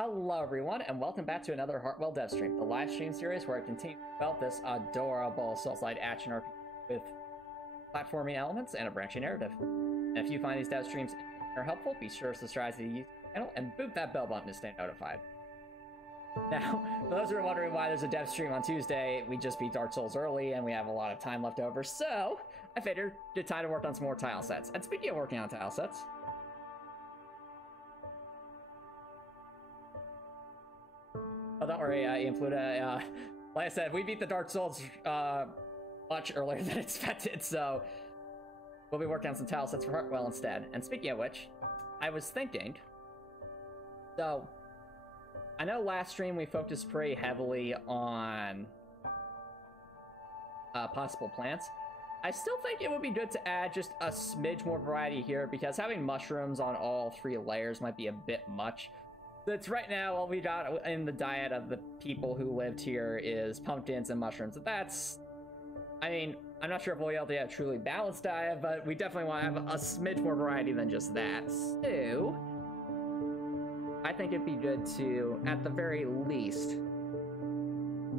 Hello everyone, and welcome back to another Heartwell dev stream, the live stream series where I continue to develop this adorable Souls-like action RPG with platforming elements and a branching narrative. And if you find these dev streams helpful, be sure to subscribe to the YouTube channel and boot that bell button to stay notified. Now, for those who are wondering why there's a dev stream on Tuesday, we just beat Dark Souls early and we have a lot of time left over, so I figured it's time to work on some more tile sets. And speaking of working on tile sets, oh, don't worry, Ian Pluta. Like I said, we beat the Dark Souls much earlier than expected, so we'll be working on some tile sets for Heartwell instead. And speaking of which, I was thinking, so I know last stream we focused pretty heavily on possible plants. I still think it would be good to add just a smidge more variety here, because having mushrooms on all 3 layers might be a bit much. That's right now, what we got in the diet of the people who lived here is pumpkins and mushrooms. That's, I mean, I'm not sure if we'll be able to have a truly balanced diet, but we definitely want to have a smidge more variety than just that. So, I think it'd be good to, at the very least,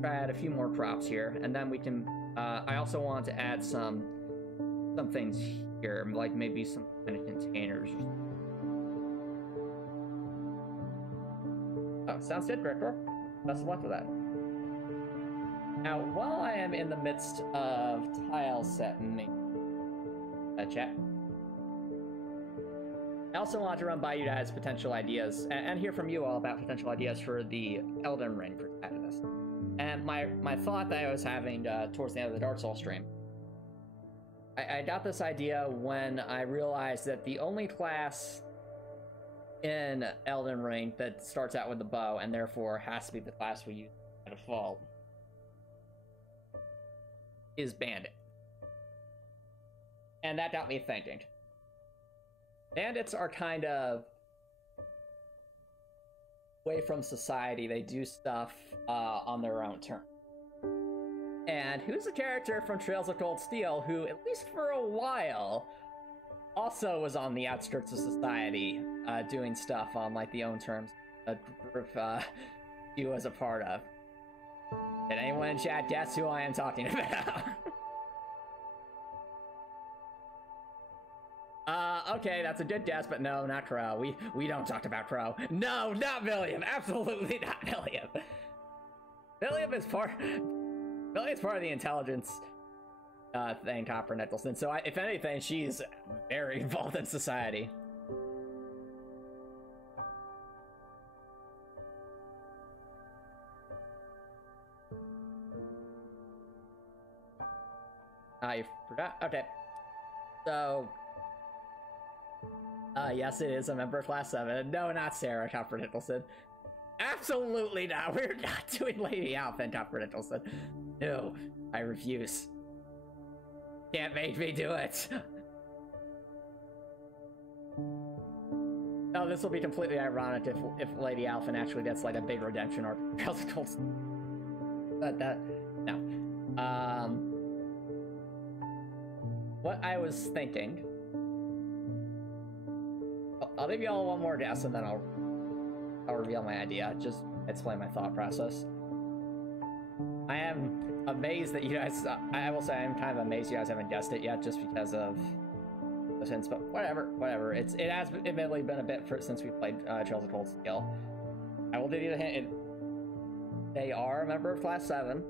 try add a few more crops here, and then we can, I also want to add some things here, like maybe some kind of containers. Oh, sounds good, Gregor. Best of luck with that. Now, while I am in the midst of tile setting, chat, I also want to run by you guys potential ideas and hear from you all about potential ideas for the Elden Ring protagonist. And my thought that I was having towards the end of the Dark Souls stream, I got this idea when I realized that the only class in Elden Ring that starts out with the bow and therefore has to be the class we use by default is Bandit. And that got me thinking. Bandits are kind of away from society. They do stuff on their own terms. And who's a character from Trails of Cold Steel who, at least for a while, also was on the outskirts of society, doing stuff on like the own terms a group he was a part of. Did anyone in chat guess who I am talking about? Okay, that's a good guess, but no, not Crow. We don't talk about Crow. No, not William. Absolutely not William. William is part of the intelligence thing, Copper Nicholson. So if anything, she's very involved in society. You forgot? Okay. So, yes, it is a member of Class 7. No, not Sarah, Copper Nicholson. Absolutely not. We're not doing Lady Alpha and Copper Nicholson. No, I refuse. Can't make me do it. Oh, this will be completely ironic if Lady Alpha actually gets like a big redemption arc. But that, no. What I was thinking, I'll give you all one more guess and then I'll reveal my idea. Just explain my thought process. I am amazed that you guys, I will say I'm kind of amazed you guys haven't guessed it yet just because of those hints, but whatever. It has admittedly been a bit since we played Trails of Cold Steel. I will give you the hint. They are a member of Class 7.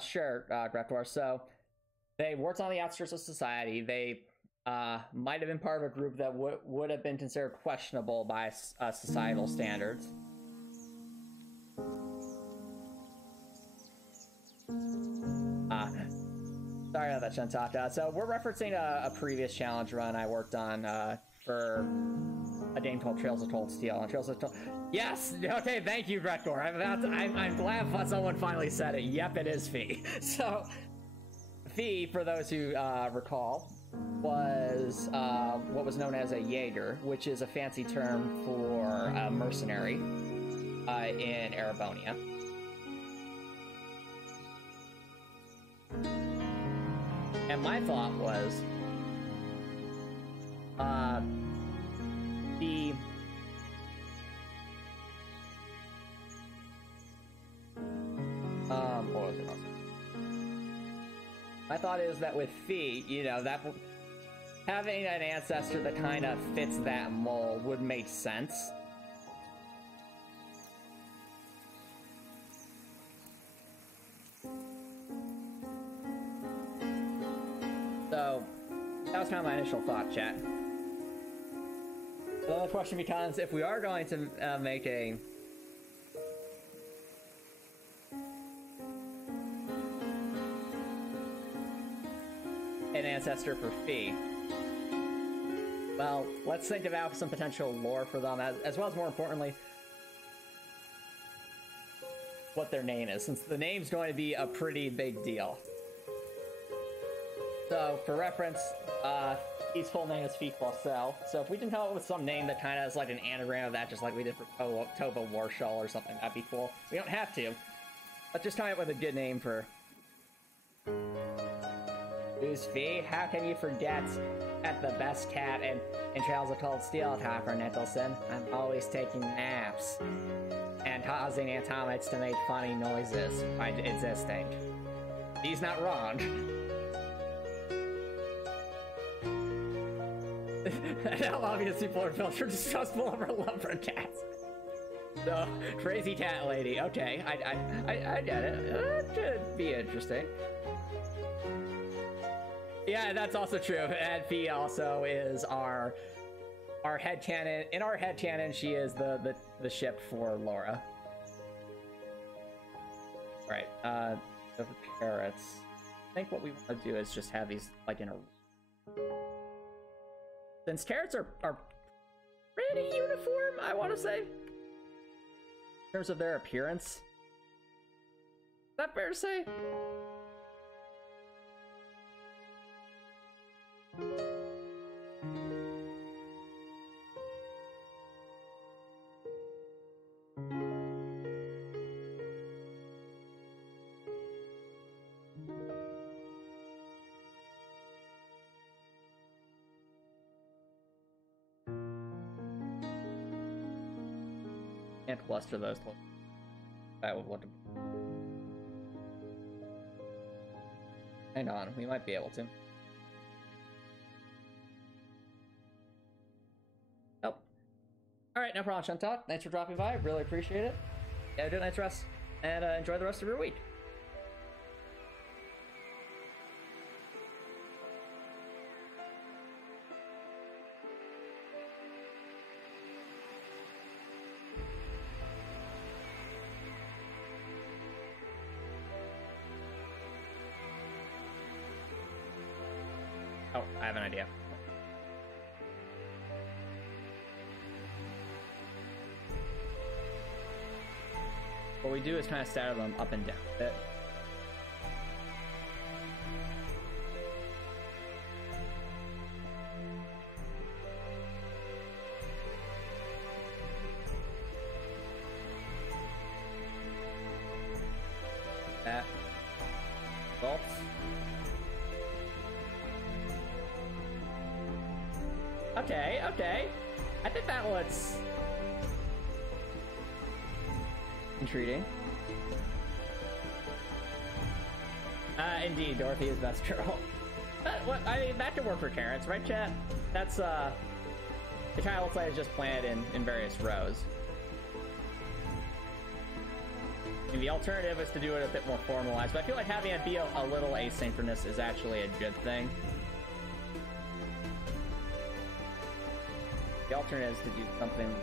Sure, Grektor. So, they worked on the outskirts of society. They might have been part of a group that would have been considered questionable by societal standards. Sorry about that, Shantaka. So, we're referencing a previous challenge run I worked on for a game called Trails of Cold Steel. And Trails of Cold... Yes! Okay, thank you, Grektor. I'm glad someone finally said it. Yep, it is Fee. So, Fee, for those who recall, was what was known as a Jaeger, which is a fancy term for a mercenary in Erebonia. And my thought was, what was it also? My thought is that with Fee, you know, that having an ancestor that kind of fits that mold would make sense. So, that was kind of my initial thought, chat. The other question becomes, if we are going to make an ancestor for Fee, well, let's think about some potential lore for them, as well as, more importantly, what their name is, since the name's going to be a pretty big deal. So, for reference, his full name is Fee Clausel, so if we can come up with some name that kind of is like an anagram of that, just like we did for Tova Warshall or something, that'd be cool. We don't have to, but just come up with a good name for... Who's Fee? How can you forget at the best cat in Trails of Cold Steel, Topper Nicholson? I'm always taking naps and causing Antomicx to make funny noises by existing. He's not wrong. How obviously Floor Filter distrustful of her love for cats. So, crazy cat lady. Okay, I get it. That could be interesting. Yeah, that's also true. And Fee also is our headcanon. In our headcanon, she is the ship for Laura. Right. The parrots. I think what we want to do is just have these like in a. Since carrots are pretty uniform, I want to say, in terms of their appearance. Is that fair to say? Can't cluster those. That would look. Hang on, we might be able to. Nope. Alright, no problem, Shantot. Thanks for dropping by. Really appreciate it. Yeah, do a nice rest. And enjoy the rest of your week. Oh, I have an idea. What we do is kind of stagger them up and down a bit. That results. Okay. I think that looks intriguing. Indeed, Dorothy is best girl. I mean, that could work for carrots, right, chat? That's, it kind of looks like it's just planted in various rows. And the alternative is to do it a bit more formalized, but I feel like having it be a little asynchronous is actually a good thing. The alternative is to do something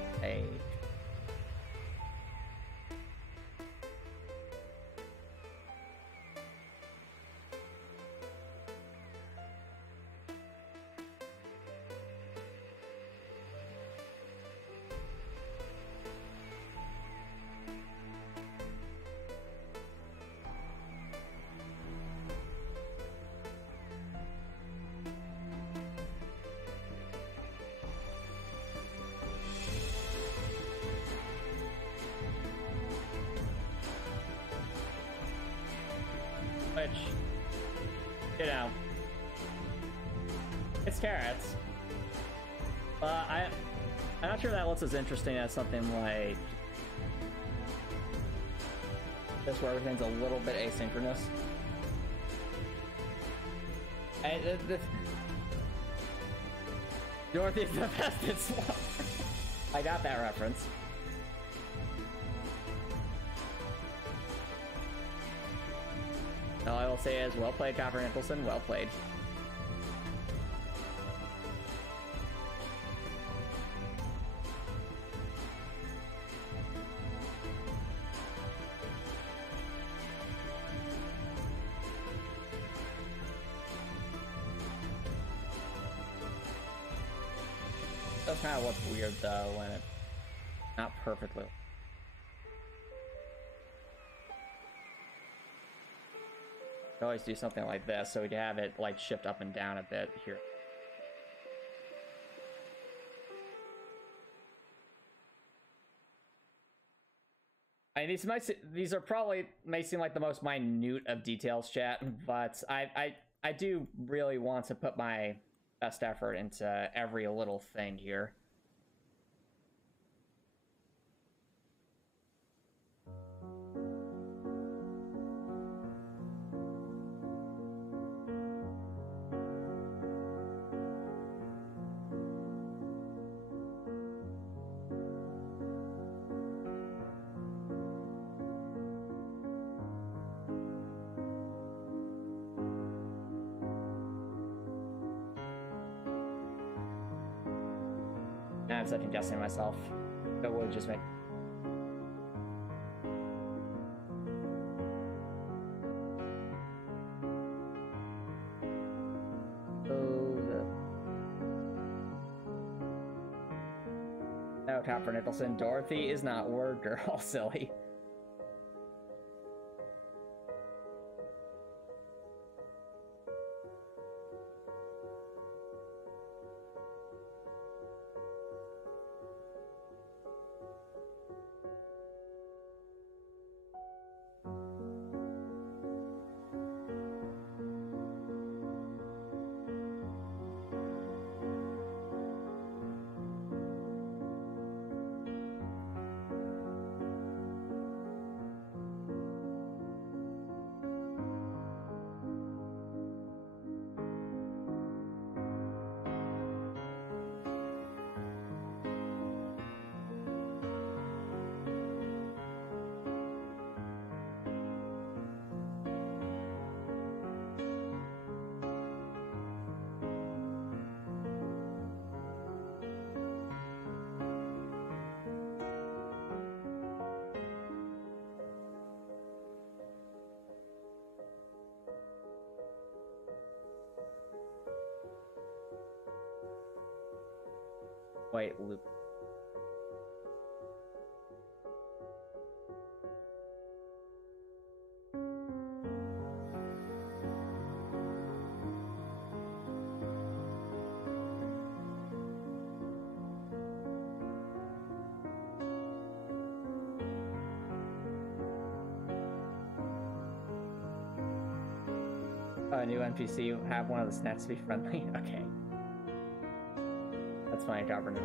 It's carrots. I'm not sure that looks as interesting as something like this, where everything's a little bit asynchronous. Dorothy's the best in slow. I got that reference. All I will say is, well played, Copper Nicholson, well played. Does kind of look weird though when it's not perfectly. You always do something like this, so we'd have it like shift up and down a bit here. These are probably may seem like the most minute of details, chat, but I do really want to put my best effort into every little thing here. I'm second guessing myself. It would just make. No, Copper Nicholson. Dorothy is not word girl, silly. White loop. A new NPC have one of the snacks be friendly. Okay. That's fine, Copper now.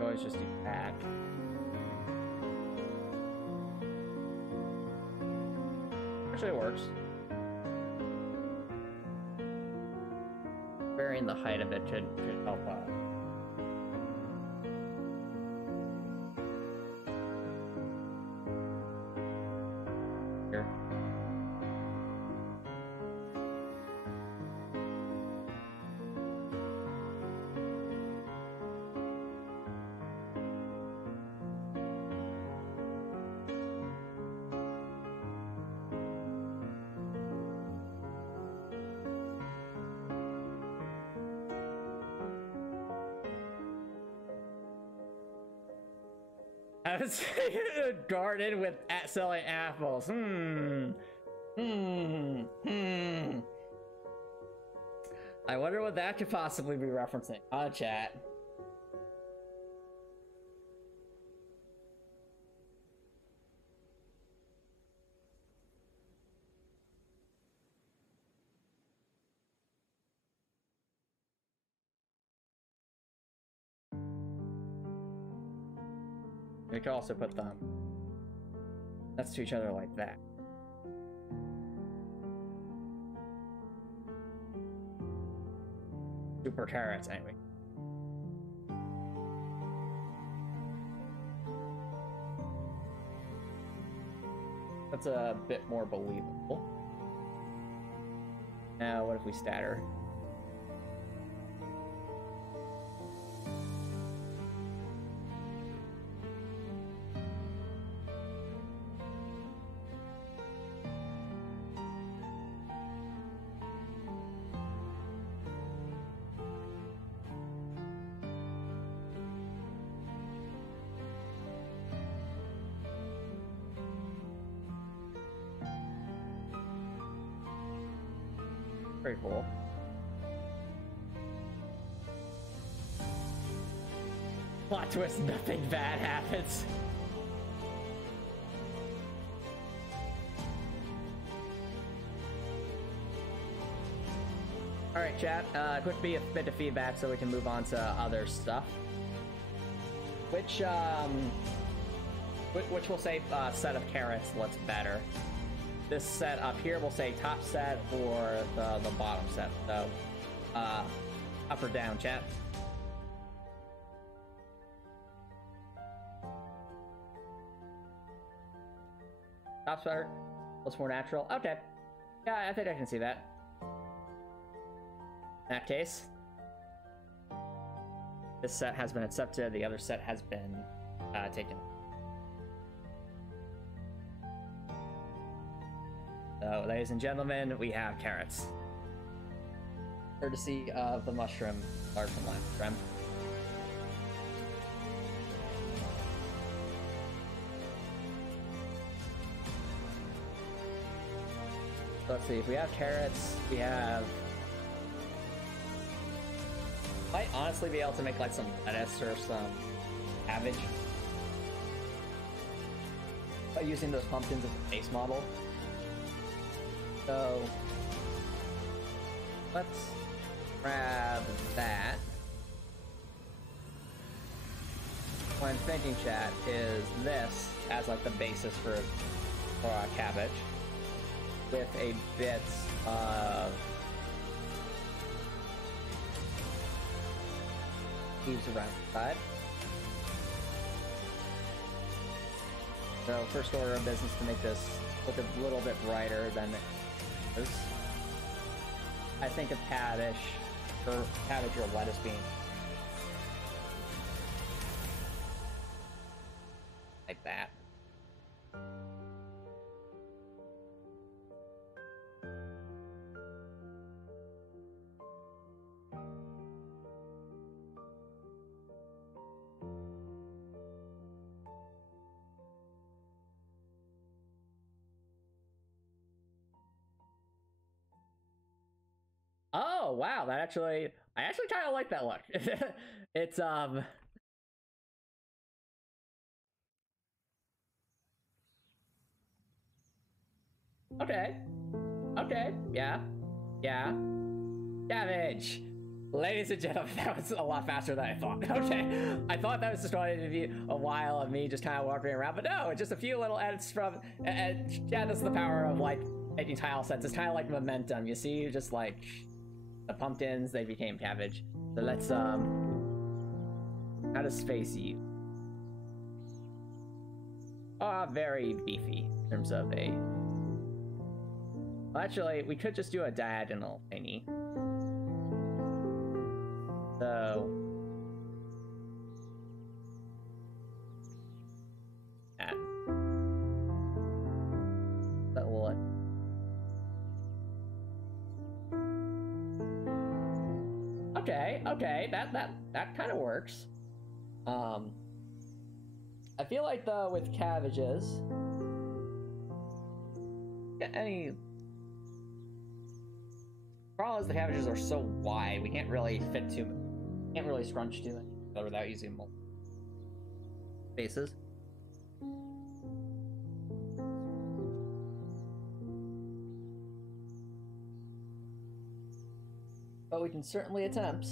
Always just do back. Actually, it works. Varying the height of it could help out. Here. A garden with selling apples. I wonder what that could possibly be referencing. Chat. We could also put them next to each other like that. Super carrots, anyway. That's a bit more believable. Now, what if we statter? Pretty cool. Plot twist, nothing bad happens. Alright, chat, quick bit of feedback so we can move on to other stuff. Which will say set of carrots looks better. This set up here will say top set or the bottom set. So, up or down, chat. Top set looks more natural. Okay. Yeah, I think I can see that. In that case, this set has been accepted. The other set has been taken. So, ladies and gentlemen, we have carrots. Courtesy of the mushroom, large from last trim. So let's see, if we have carrots, we have... Might honestly be able to make like some lettuce or some cabbage. By using those pumpkins as a base model. So, let's grab that. What I'm thinking, chat, is this as like the basis for cabbage, with a bit of leaves around the side. So, first order of business to make this look a little bit brighter than it is. I think of cabbage or lettuce being like that. Oh wow, I actually kind of like that look. It's okay, yeah, cabbage. Ladies and gentlemen, that was a lot faster than I thought. Okay, I thought that was just going to be a while of me just kind of walking around, but no, it's just a few little edits from. And yeah, this is the power of like making tile sets. It's kind of like momentum. You see, just like the pumpkins, they became cabbage. So let's how does space you? Very beefy in terms of a. Well, actually, we could just do a diagonal thingy. So that will. Okay, that kind of works. I feel like though with cabbages, any problem is the cabbages are so wide we can't really fit too, can't really scrunch too much without using multiple spaces. But we can certainly attempt.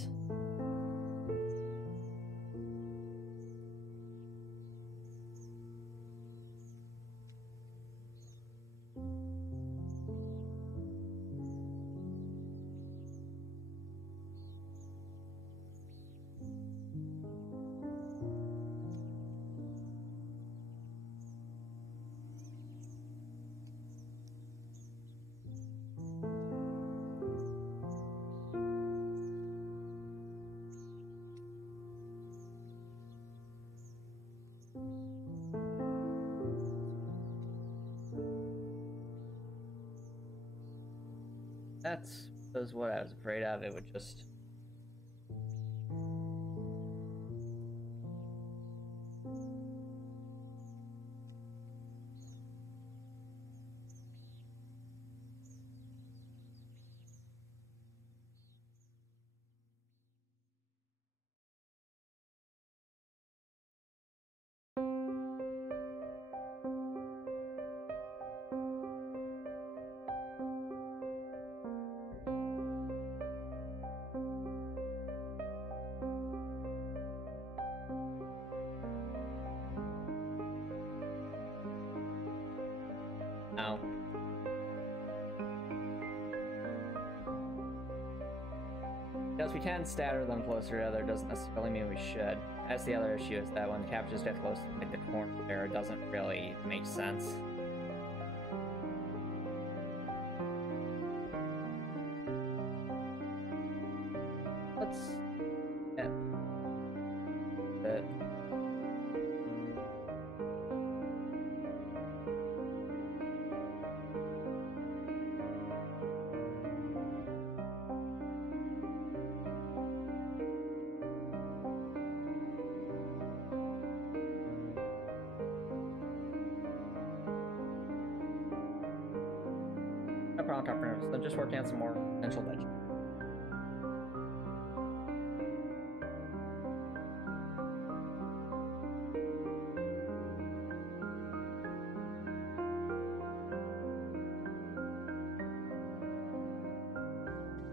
That's what I was afraid of. It would just... Ow. Because we can scatter them closer together doesn't necessarily mean we should. That's the other issue, is that when the cabbages get close to like the corner there, it doesn't really make sense. Let's... yeah. But... So I'm just working on some more potential ledge.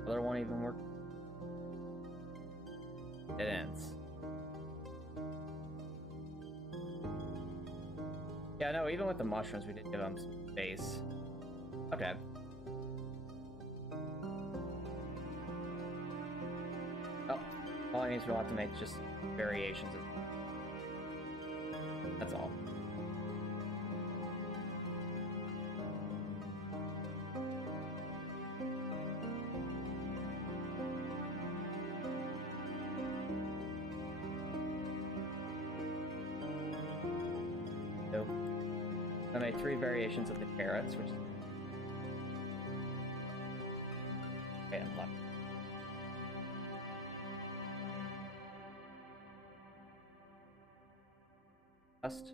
Other won't even work. It ends. Yeah, no, even with the mushrooms, we did give them some space. Okay. All it means we'll have to make just variations of... That's all. So, I made 3 variations of the carrots, which is... Okay, I'm left. Just.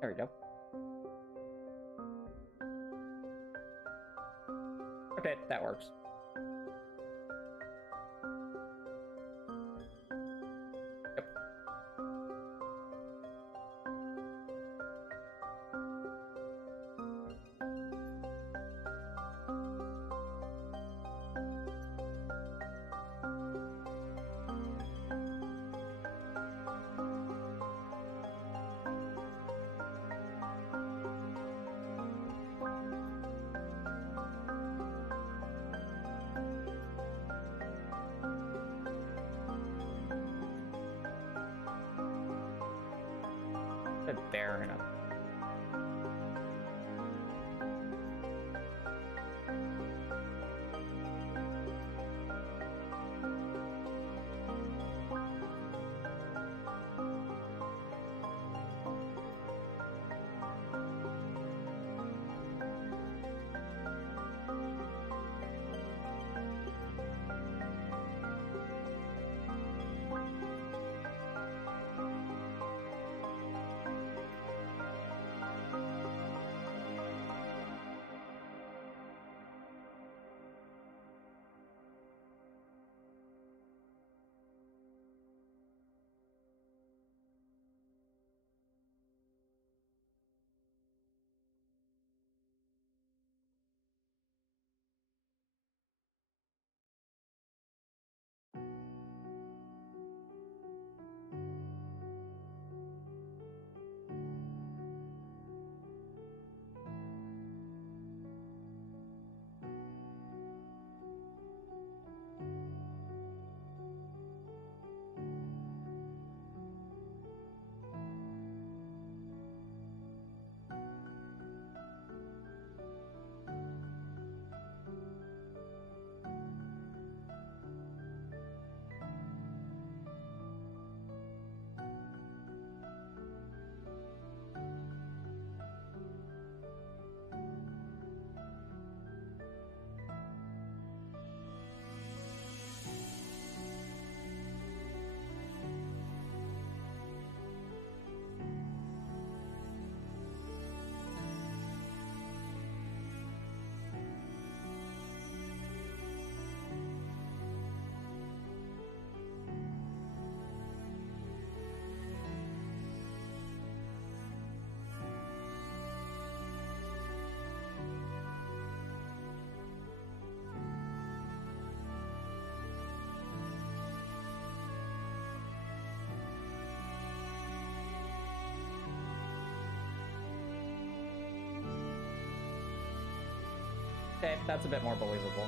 There we go. Okay, that works. Yep. Barren up. Okay, that's a bit more believable.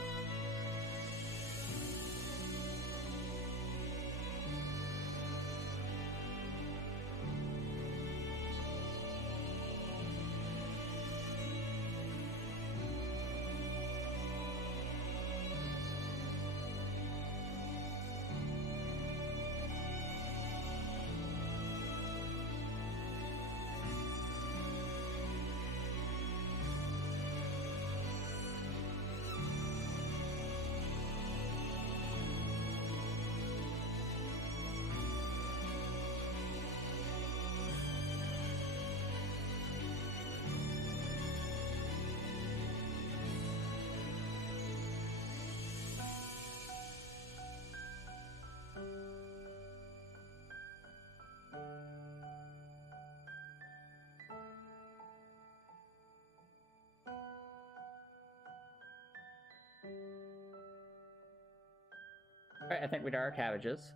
Alright, I think we did our cabbages.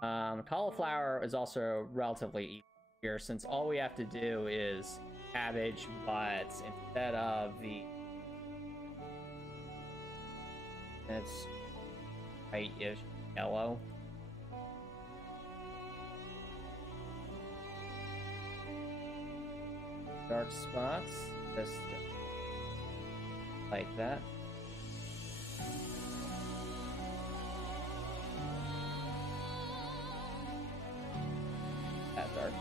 Cauliflower is also relatively easy here, since all we have to do is cabbage, but instead of the... it's white-ish yellow. Dark spots, just like that. That dark.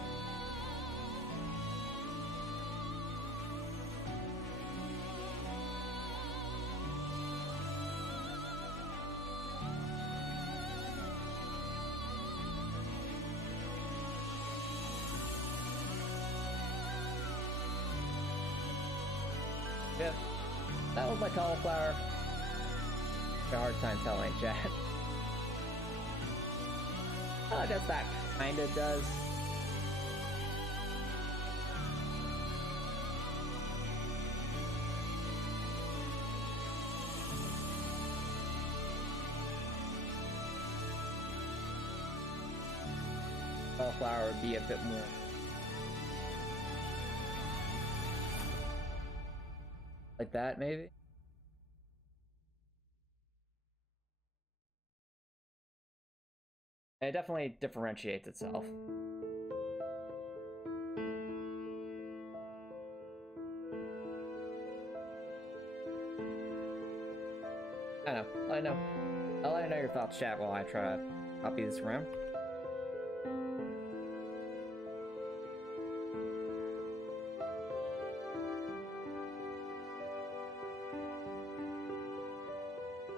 Yep, that was my cauliflower. A hard time telling, chat. Oh, I guess that kinda does. Cauliflower would be a bit more. Like that, maybe? It definitely differentiates itself. I know. I know. I'll let you know your thoughts, chat, while I try to copy this around.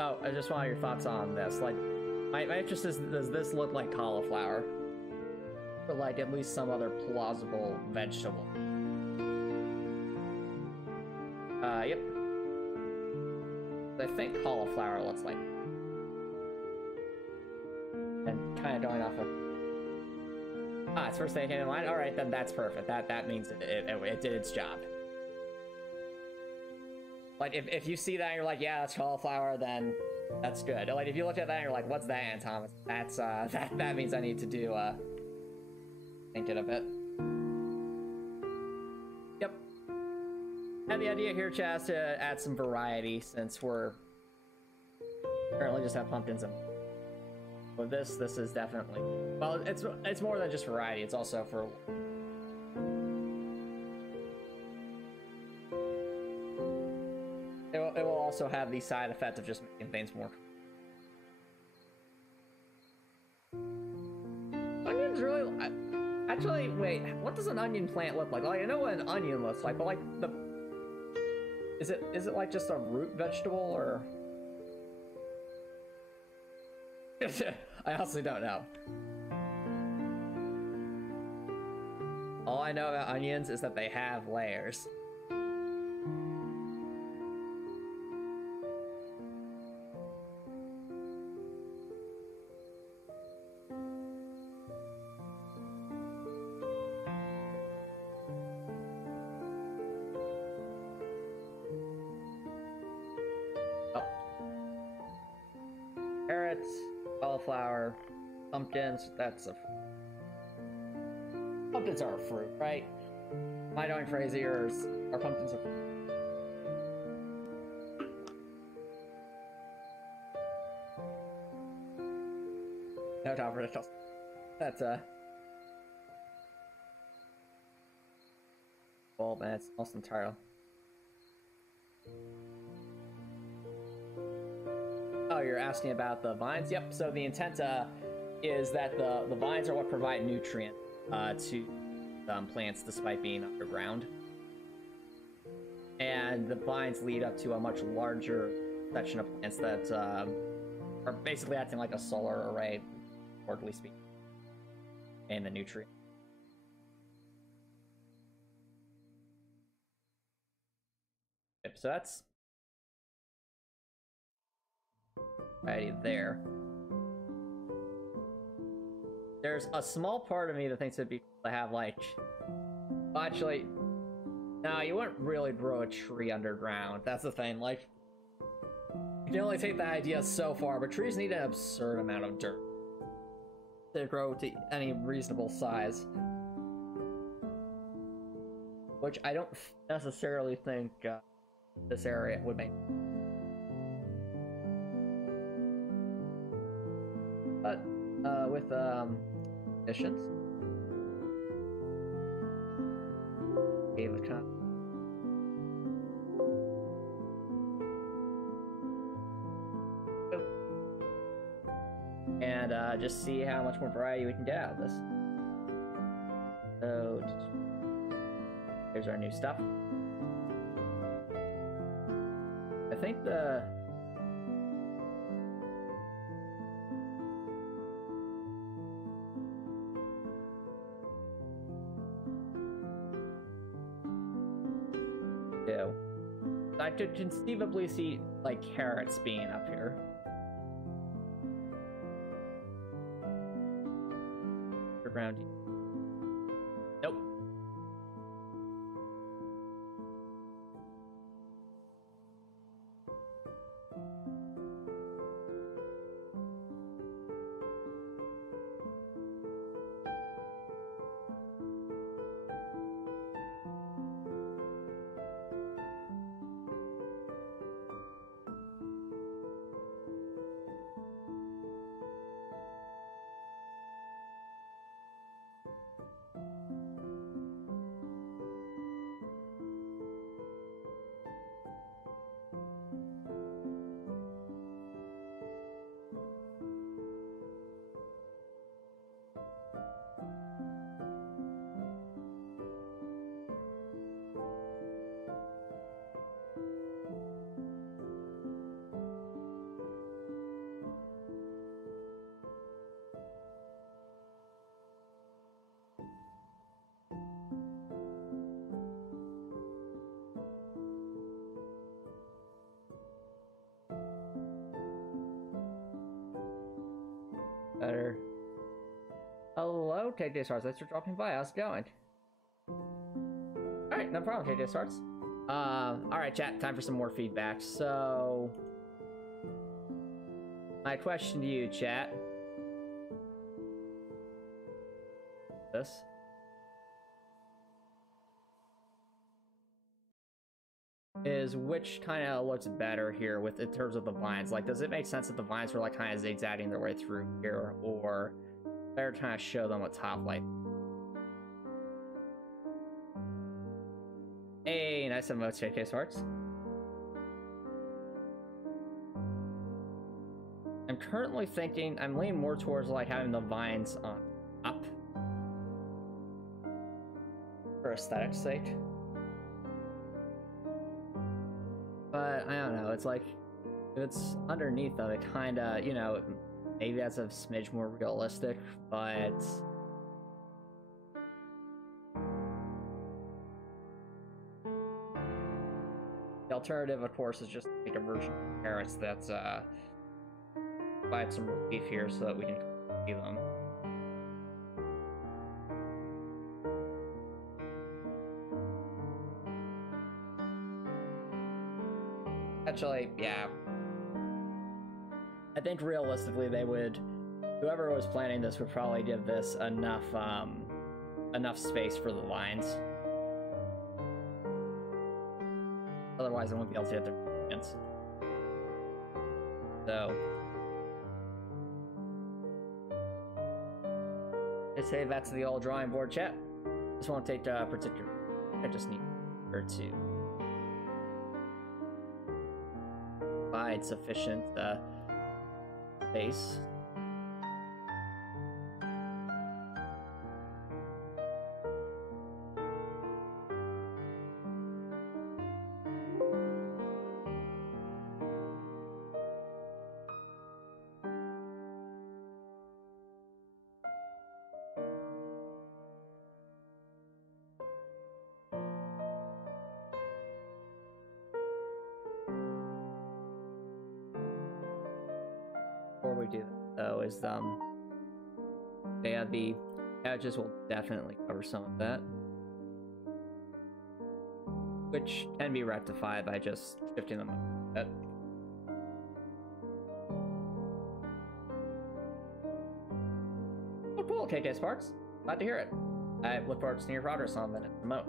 Oh, I just want your thoughts on this. Like, my interest is, does this look like cauliflower? Or like at least some other plausible vegetable? Yep. I think cauliflower looks like. And kind of going off of... Ah, it's first thing came to mind? Alright, then that's perfect. That means it did its job. Like, if you see that and you're like, yeah, that's cauliflower, then that's good. Like, if you look at that and you're like, what's that, Antomicx? That's, that means I need to do, think it a bit. Yep. And the idea here, chat, is to add some variety, since we're currently just have pumpkins and... With this is definitely... Well, it's more than just variety, it's also for... It will also have the side effect of just making things more... Onions really... Actually, wait, what does an onion plant look like? Like, I know what an onion looks like, but like the... Is it like just a root vegetable, or... I honestly don't know. All I know about onions is that they have layers. Carrots, cauliflower, pumpkins, that's a... Pumpkins are a fruit, right? Am I going crazy, or are pumpkins a... No top vertical. That's well, man, it's almost entirely. Oh, you're asking about the vines? Yep. So the intent is that the vines are what provide nutrient to plants despite being underground. And the vines lead up to a much larger section of plants that are basically acting like a solar array, metaphorically speaking, and the nutrient. Yep, so that's alrighty there. There's a small part of me that thinks it'd be cool to have, like, actually, no, you wouldn't really grow a tree underground. That's the thing. Like, you can only take the idea so far, but trees need an absurd amount of dirt to grow to any reasonable size, which I don't necessarily think this area would make. But with conditions, gave a kind. And just see how much more variety we can get out of this. So here's our new stuff. I think the I could conceivably see like carrots being up here. Underground. Nope. Better. Hello, KJ Starts. Thanks for dropping by. How's it going? Alright, no problem, KJ Starts. Alright, chat, time for some more feedback. So, my question to you, chat. This. Is which kind of looks better here with in terms of the vines? Like, does it make sense that the vines were like kind of zigzagging their way through here, or better trying to show them a top light? Hey, nice emotes, JK Smarts. I'm currently thinking I'm leaning more towards like having the vines on up for aesthetic's sake. But I don't know, it's like, if it's underneath though, it kinda, you know, maybe that's a smidge more realistic, but the alternative, of course, is just to make a version of carrots that's, provide some relief here so that we can see them. Actually, yeah. I think realistically they would, whoever was planning this would probably give this enough, enough space for the lines. Otherwise, I won't be able to get their chance. So, Let's say back to the old drawing board, chat. This won't take particular. I just need her to provide sufficient space. Before we do that, though, is the edges will definitely cover some of that, which can be rectified by just shifting them a bit. Oh, cool, KK Sparks. Glad to hear it. I look forward to seeing your progress on the remote.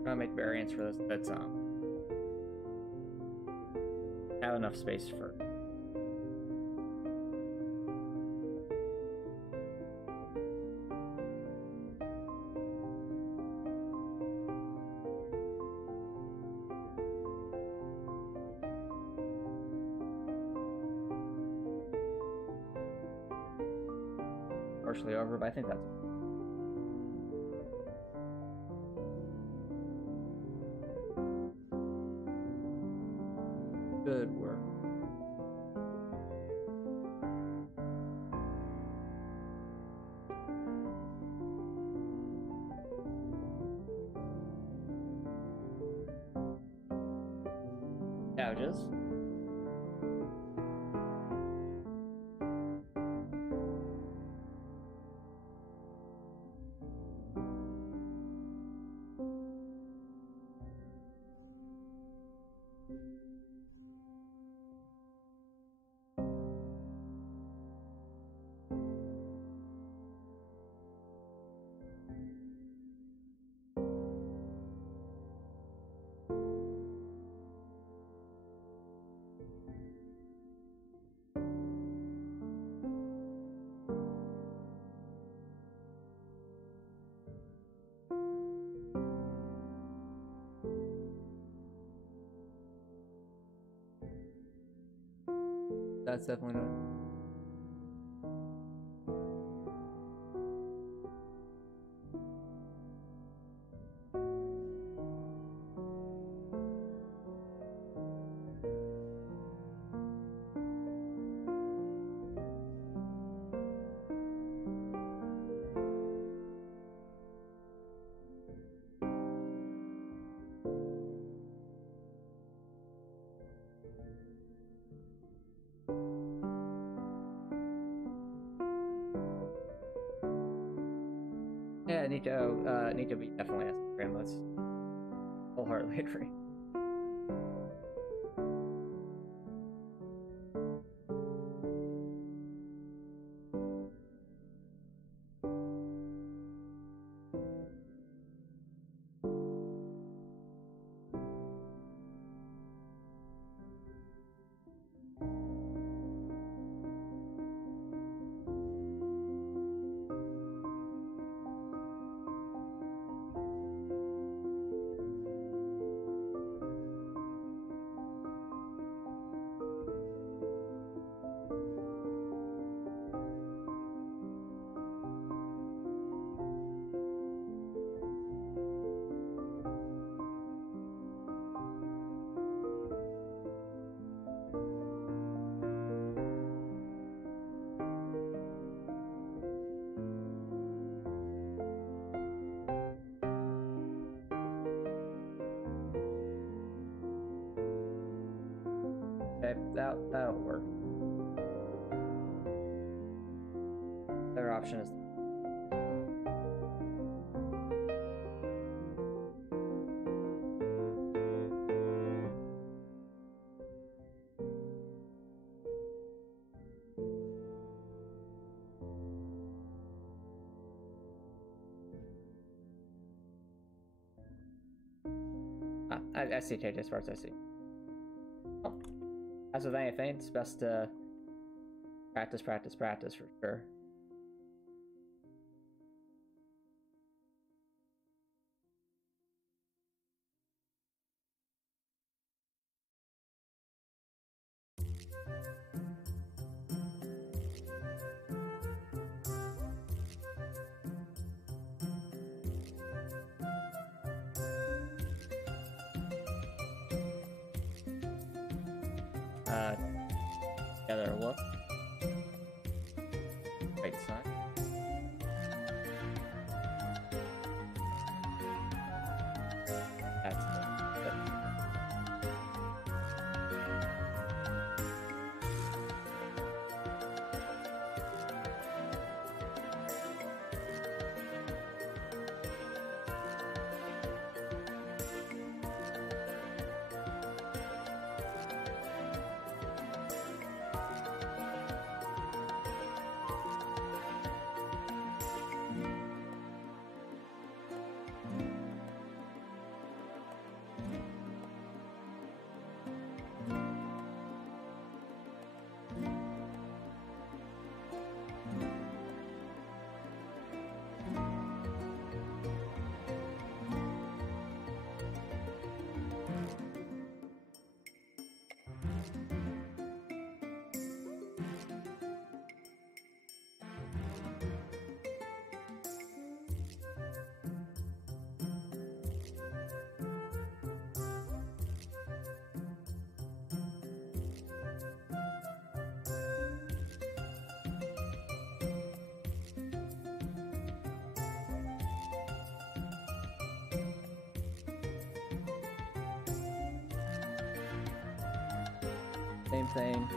I'm gonna make variants for this that's have enough space for partially over, but I think that's good work. Gouges. That's definitely not. Yeah, Nico be definitely has Instagram. Let's wholeheartedly agree. Okay, that'll work. Other option is I see JJ's parts, I see. Oh. As with anything, it's best to practice for sure. Together look. Right side. That's it. Same thing.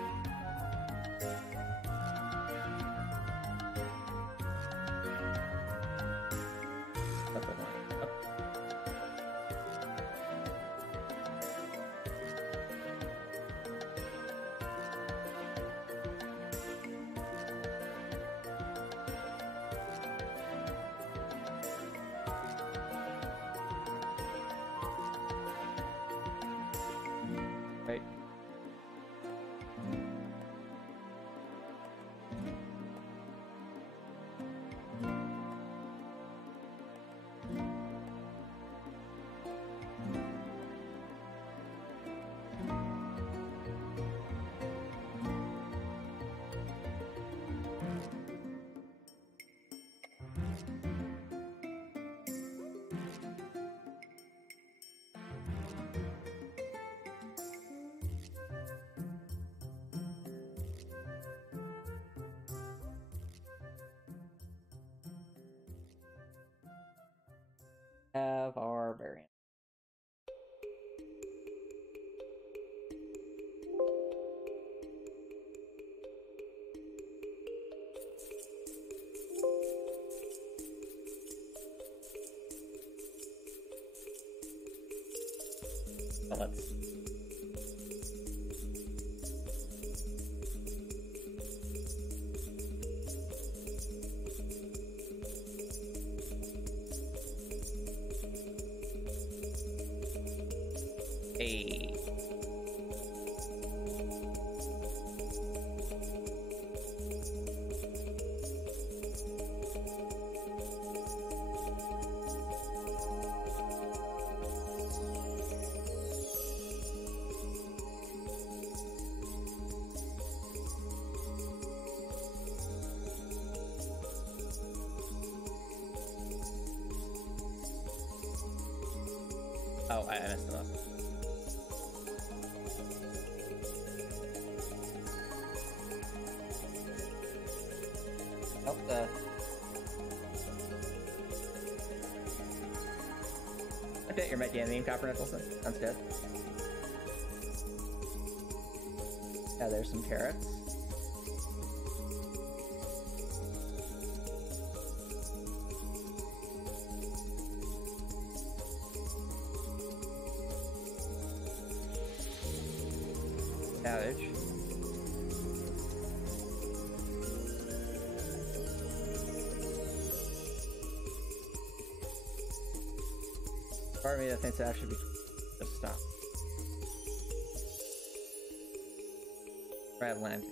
That's the one. Right. Have our variant. So let's Hey. Oh, I messed it up. Oh, I bet you're making a meme, Copper Nicholson. Sounds good. Yeah, there's some carrots. Cabbage. Part of me that thinks that should be just stop. Crab land.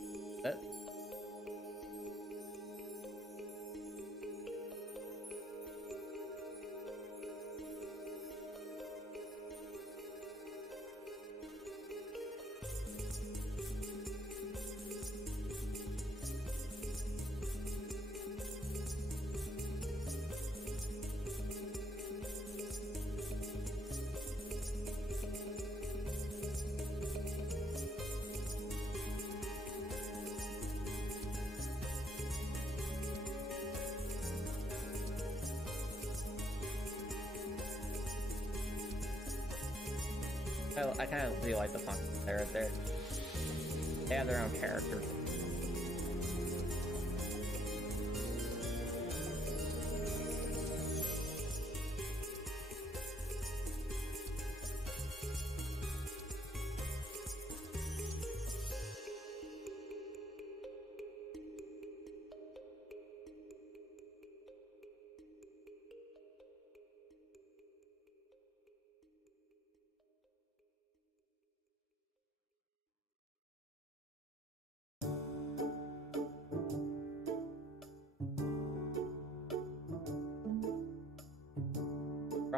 I kind of really like the function there. They have their own character.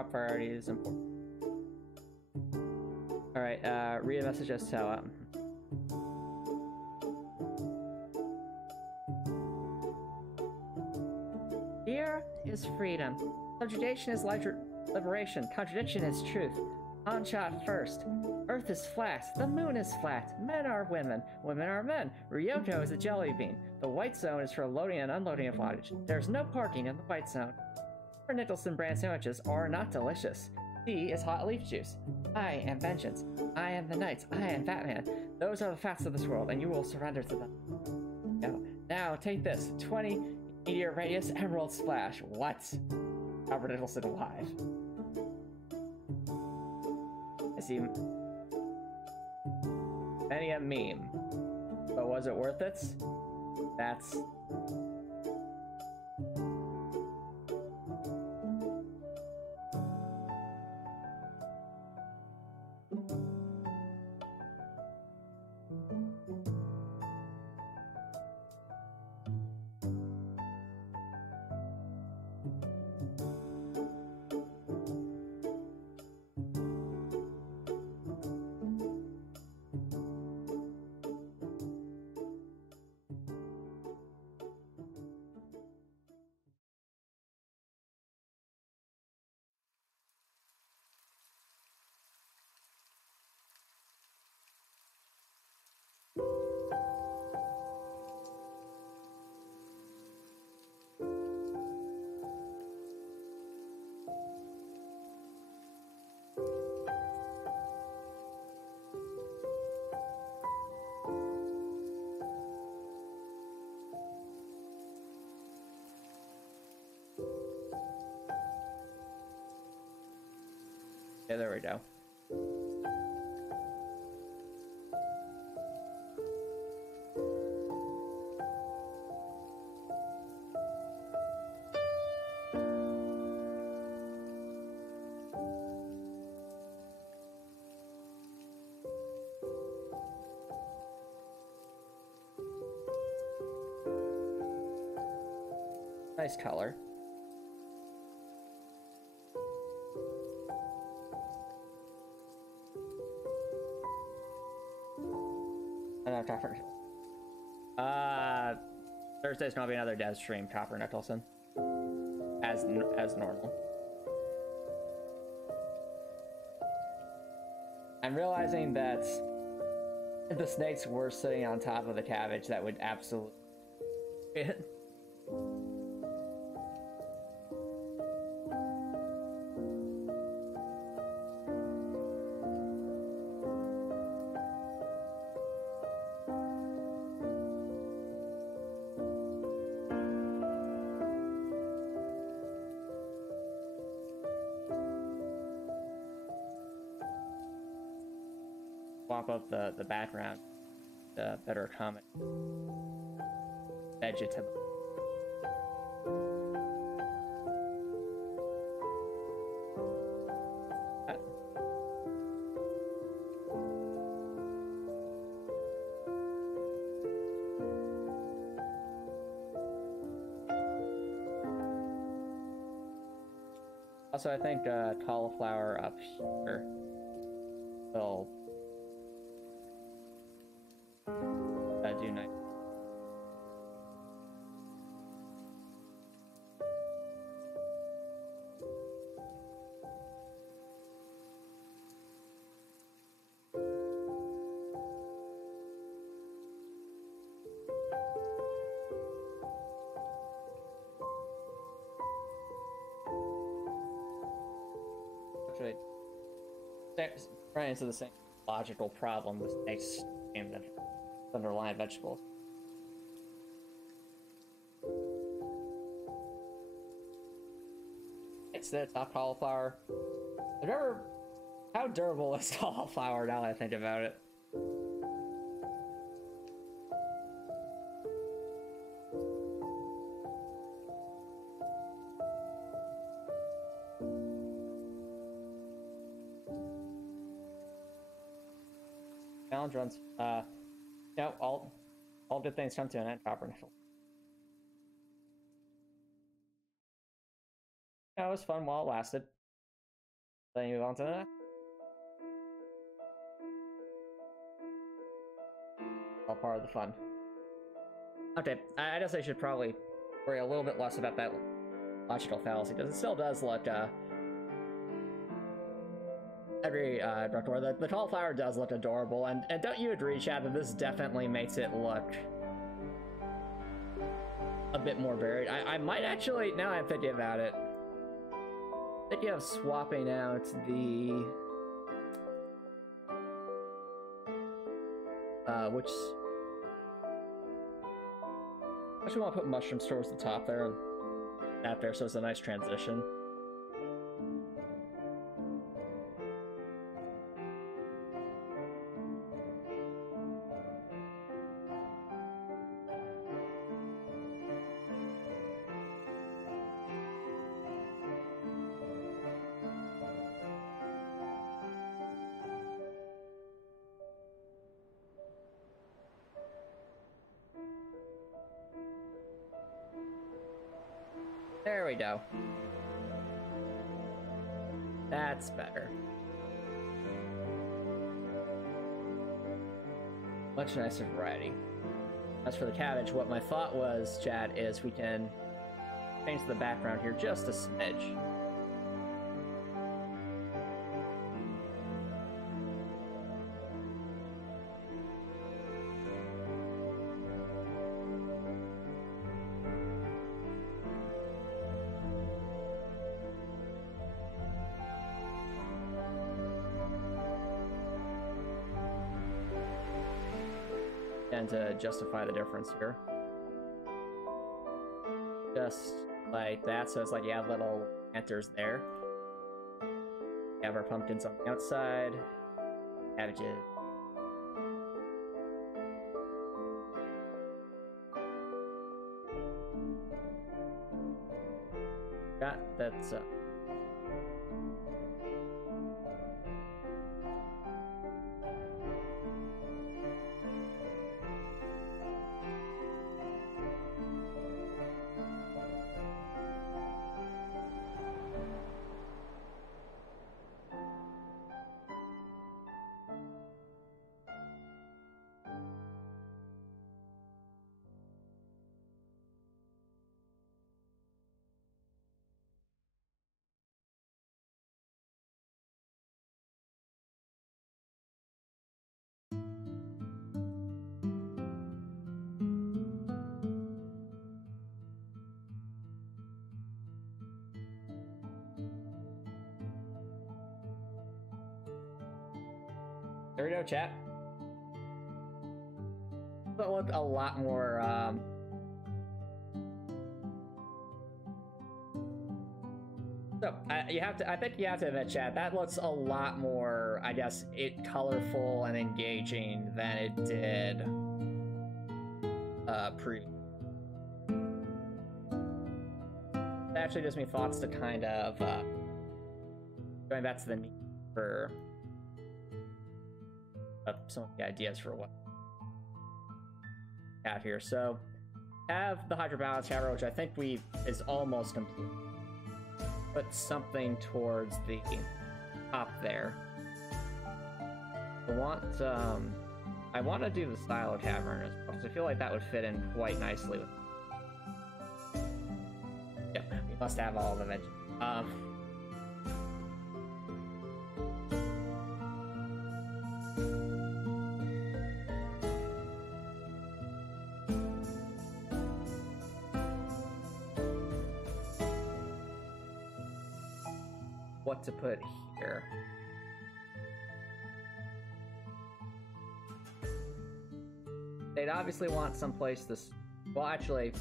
Priority is important. Alright, read a message as to Fear is freedom. Subjugation is liberation. Contradiction is truth. On shot first. Earth is flat. The moon is flat. Men are women. Women are men. Ryoko is a jelly bean. The white zone is for loading and unloading of luggage. There's no parking in the white zone. Nicholson brand sandwiches are not delicious. Tea is hot leaf juice. I am vengeance. I am the knights. I am Batman. Those are the facts of this world, and you will surrender to them. Now take this. 20 meteor radius emerald splash. What? Albert Nicholson alive. I see many a meme. But was it worth it? That's... Yeah, there we go. Nice color. Thursday's gonna be another dev stream, Copper Nicholson. As normal. I'm realizing that if the snakes were sitting on top of the cabbage, that would absolutely it. swap up the background to better accommodate vegetable. Also, I think cauliflower up here will do nice. Actually, running into the same logical problem with next game than underlying vegetables. It's the top cauliflower. I've never. How durable is cauliflower now that I think about it? Challenge runs. Yeah, all good things come to an end, Copper. Yeah, it was fun while it lasted. Then you move on to the next. All part of the fun. Okay, I guess I should probably worry a little bit less about that logical fallacy, because it still does look, the cauliflower does look adorable, and don't you agree, Chad, that this definitely makes it look a bit more varied? I might actually, now I'm thinking about it, thinking of swapping out the which I actually want to put mushrooms towards the top there and that there, so it's a nice transition. There we go. That's better. Much nicer variety. As for the cabbage, what my thought was, Chad, is we can change the background here just a smidge. And to justify the difference here. Just like that, so it's like you have little planters there. We have our pumpkins on the outside, cabbages. That's there we go, chat. That looked a lot more, So I think you have to admit, chat, that looks a lot more, I guess, colorful and engaging than it did pre. It actually gives me thoughts to kind of going back to the need for some of the ideas for what we have here. So have the hydrobalance tower, which I think is almost complete. Put something towards the top there. I want to do the Silo Tavern as well, because I feel like that would fit in quite nicely with. Yep, we must have all the veg. What to put here? They'd obviously want someplace this. Well, actually,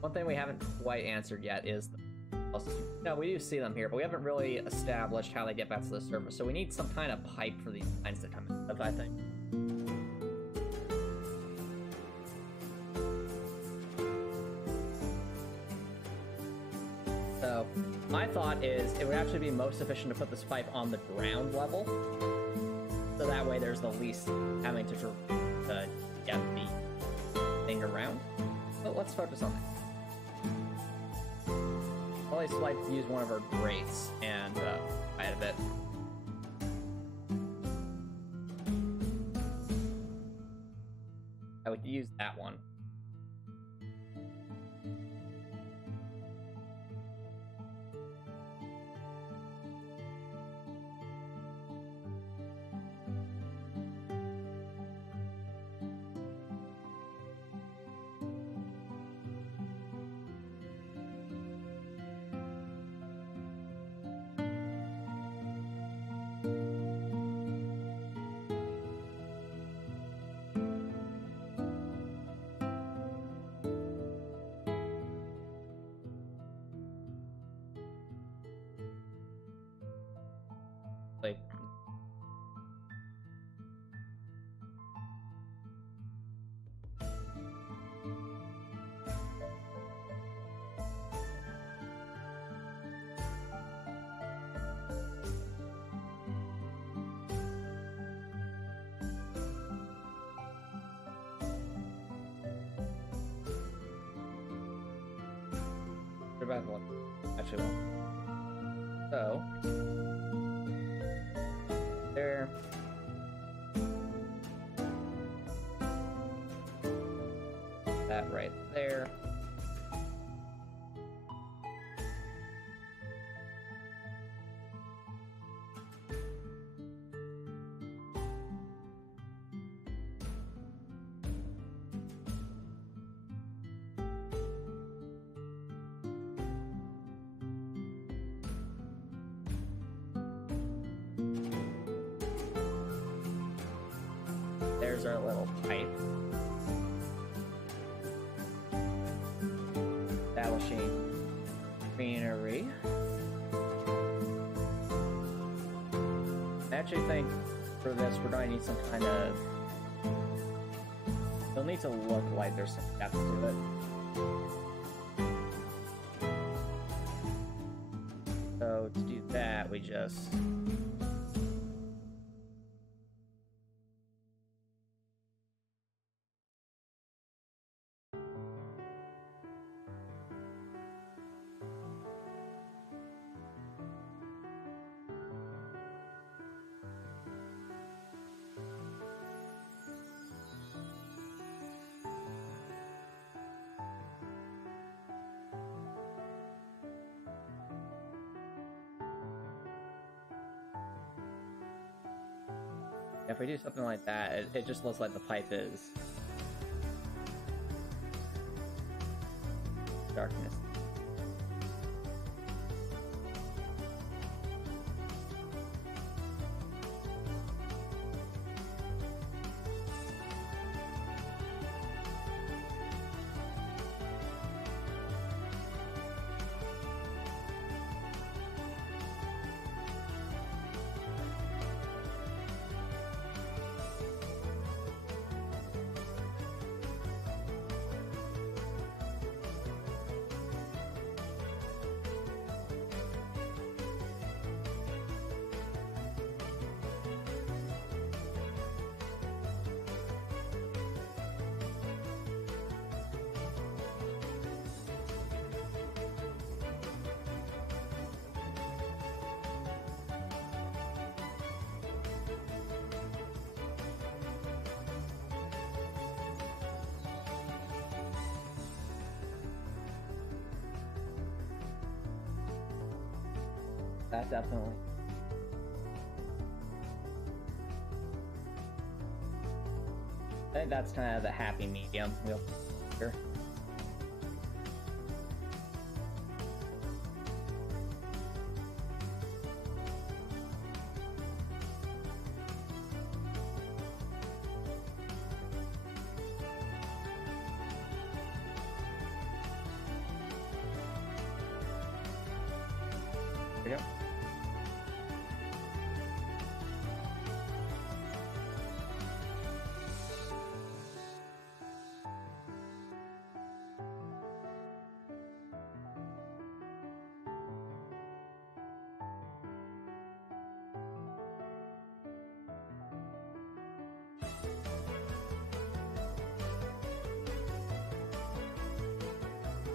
one thing we haven't quite answered yet is no, we do see them here, but we haven't really established how they get back to the surface. So we need some kind of pipe for these lines to come in. I think. So my thought is it would actually be most efficient to put this pipe on the ground level, so that way there's the least having to get the thing around. But let's focus on that. I'll at least like to use one of our grates and add a bit. I would use that one. Like, actually won't. So there. That right there. There's our little pipe. Establishing greenery. I actually think for this we're going to need some kind of... It'll need to look like there's some depth to it. So to do that, we just... If we do something like that, it just looks like the pipe is darkness. That definitely. I think that's kind of the happy medium we'll here. There we go.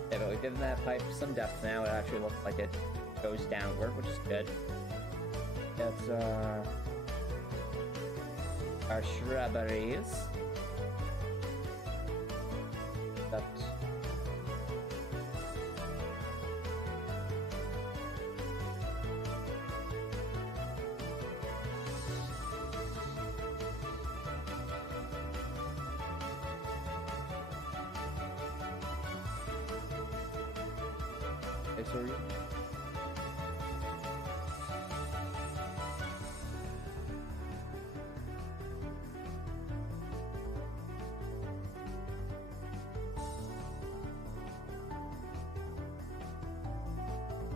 Yeah, but we've given that pipe some depth now. It actually looks like it goes downward, which is good. That's our shrubberies. That's sorry.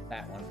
That one.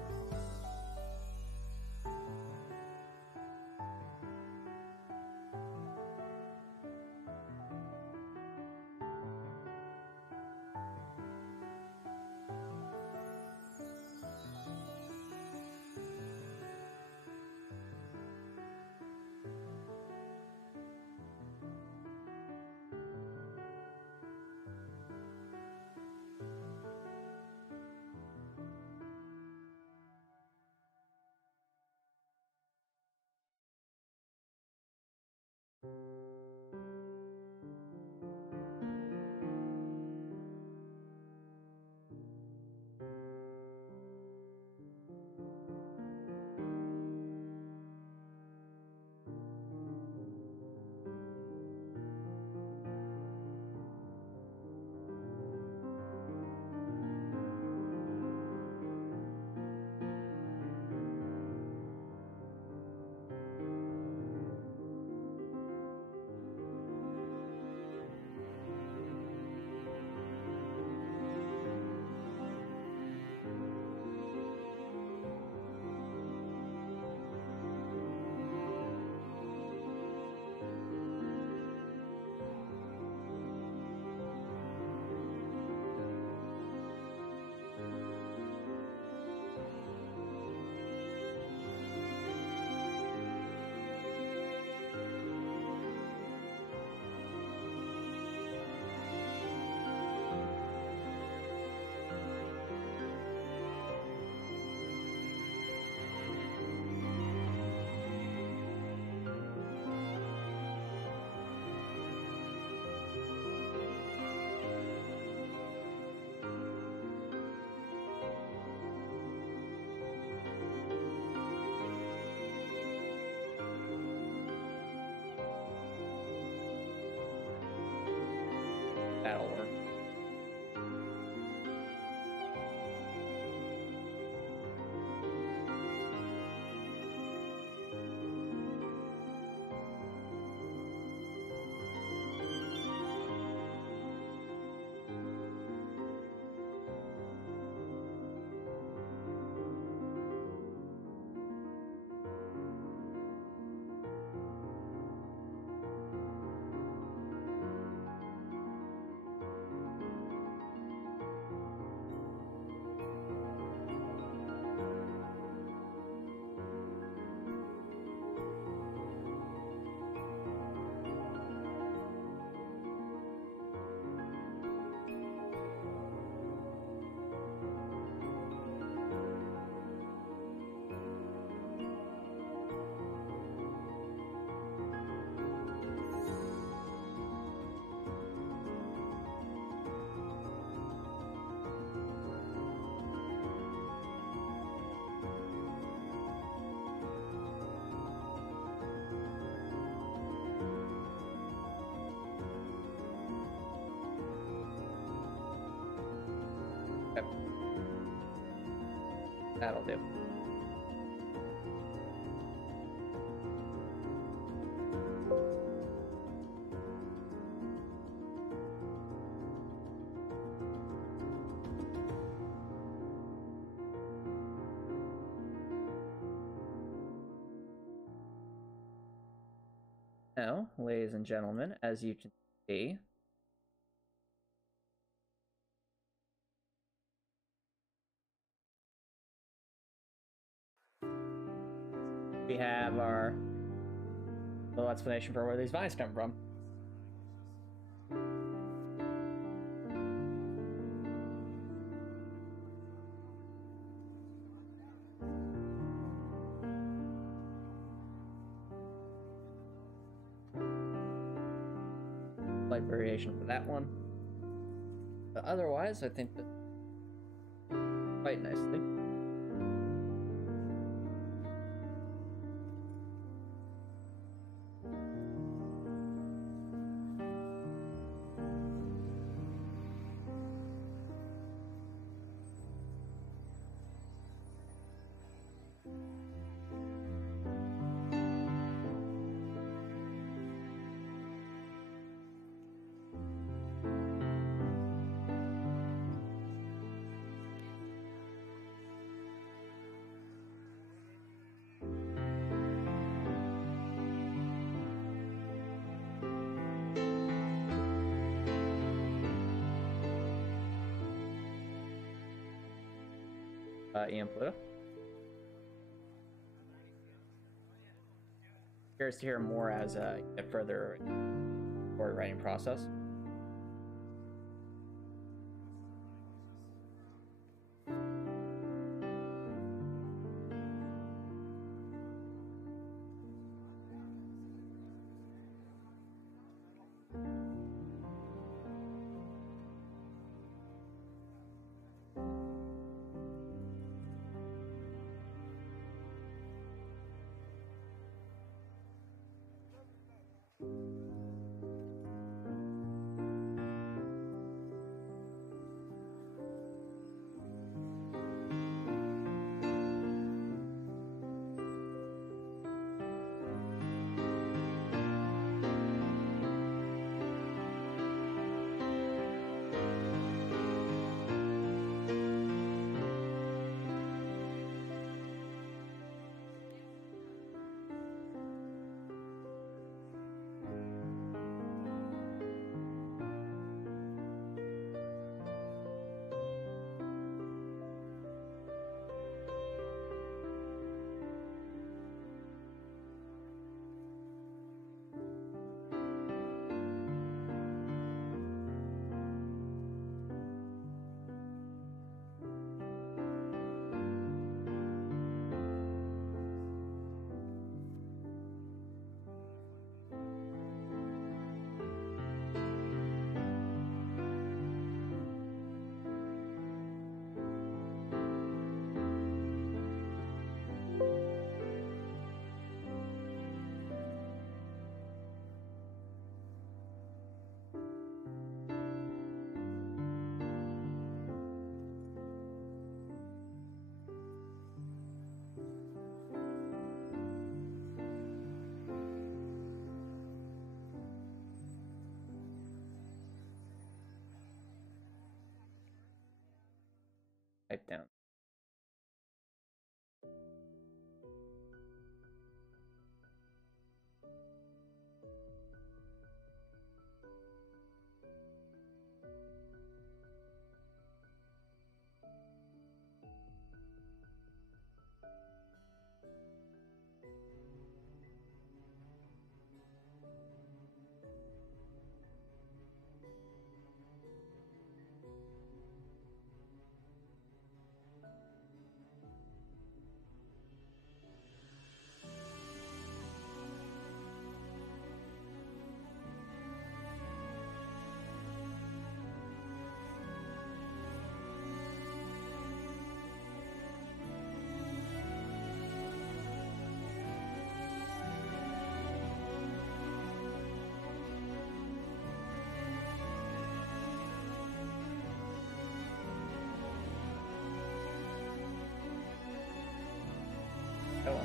That'll work. That'll do. Now, ladies and gentlemen, as you can see, we have our little explanation for where these vines come from. Slight variation for that one. But otherwise, I think that quite nicely. Ian Pluto. Curious to hear more as get further story writing process. Type down.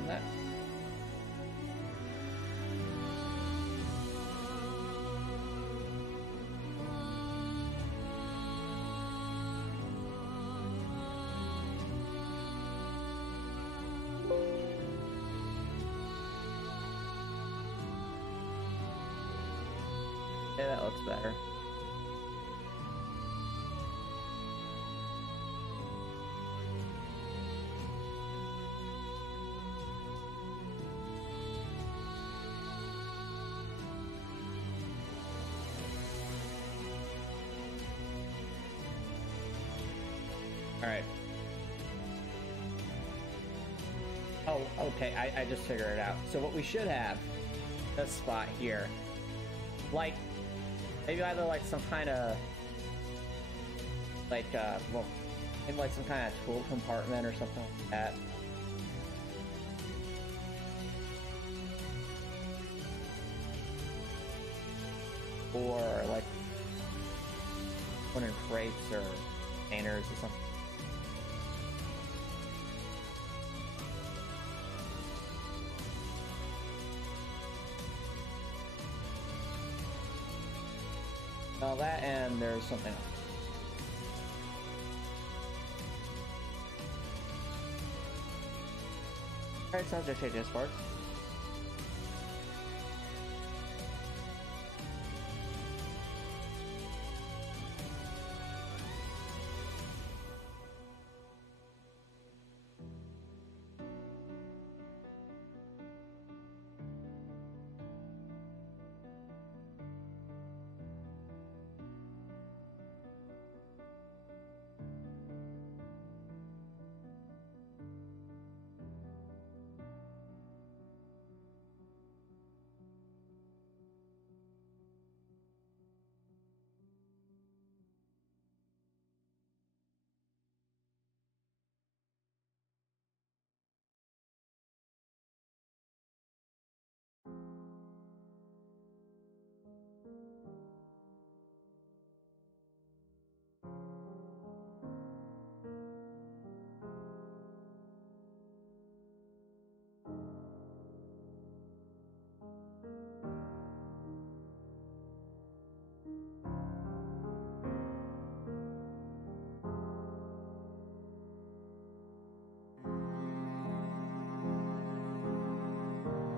on that. Yeah, that looks better. All right. Oh, okay, I just figured it out. So what we should have, this spot here, like, maybe either like some kind of, like, well, maybe like some kind of tool compartment or something like that. Or like, one in crates or containers or something. Well, that and there's something else. Alright, sounds like JJ Sparks.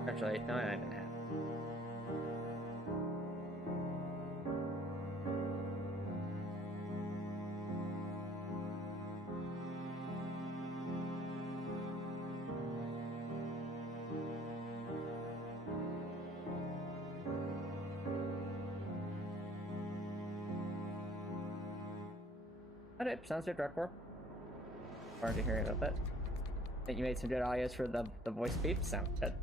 Actually, no, I didn't have. Alright, sounds good, Darkcore. Hard to hear about that. I think you made some good audios for the voice beep. Sounds good.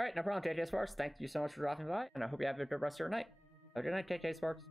Alright, no problem, JJ Sparks. Thank you so much for dropping by, and I hope you have a good rest of your night. Have a good night, JJ Sparks.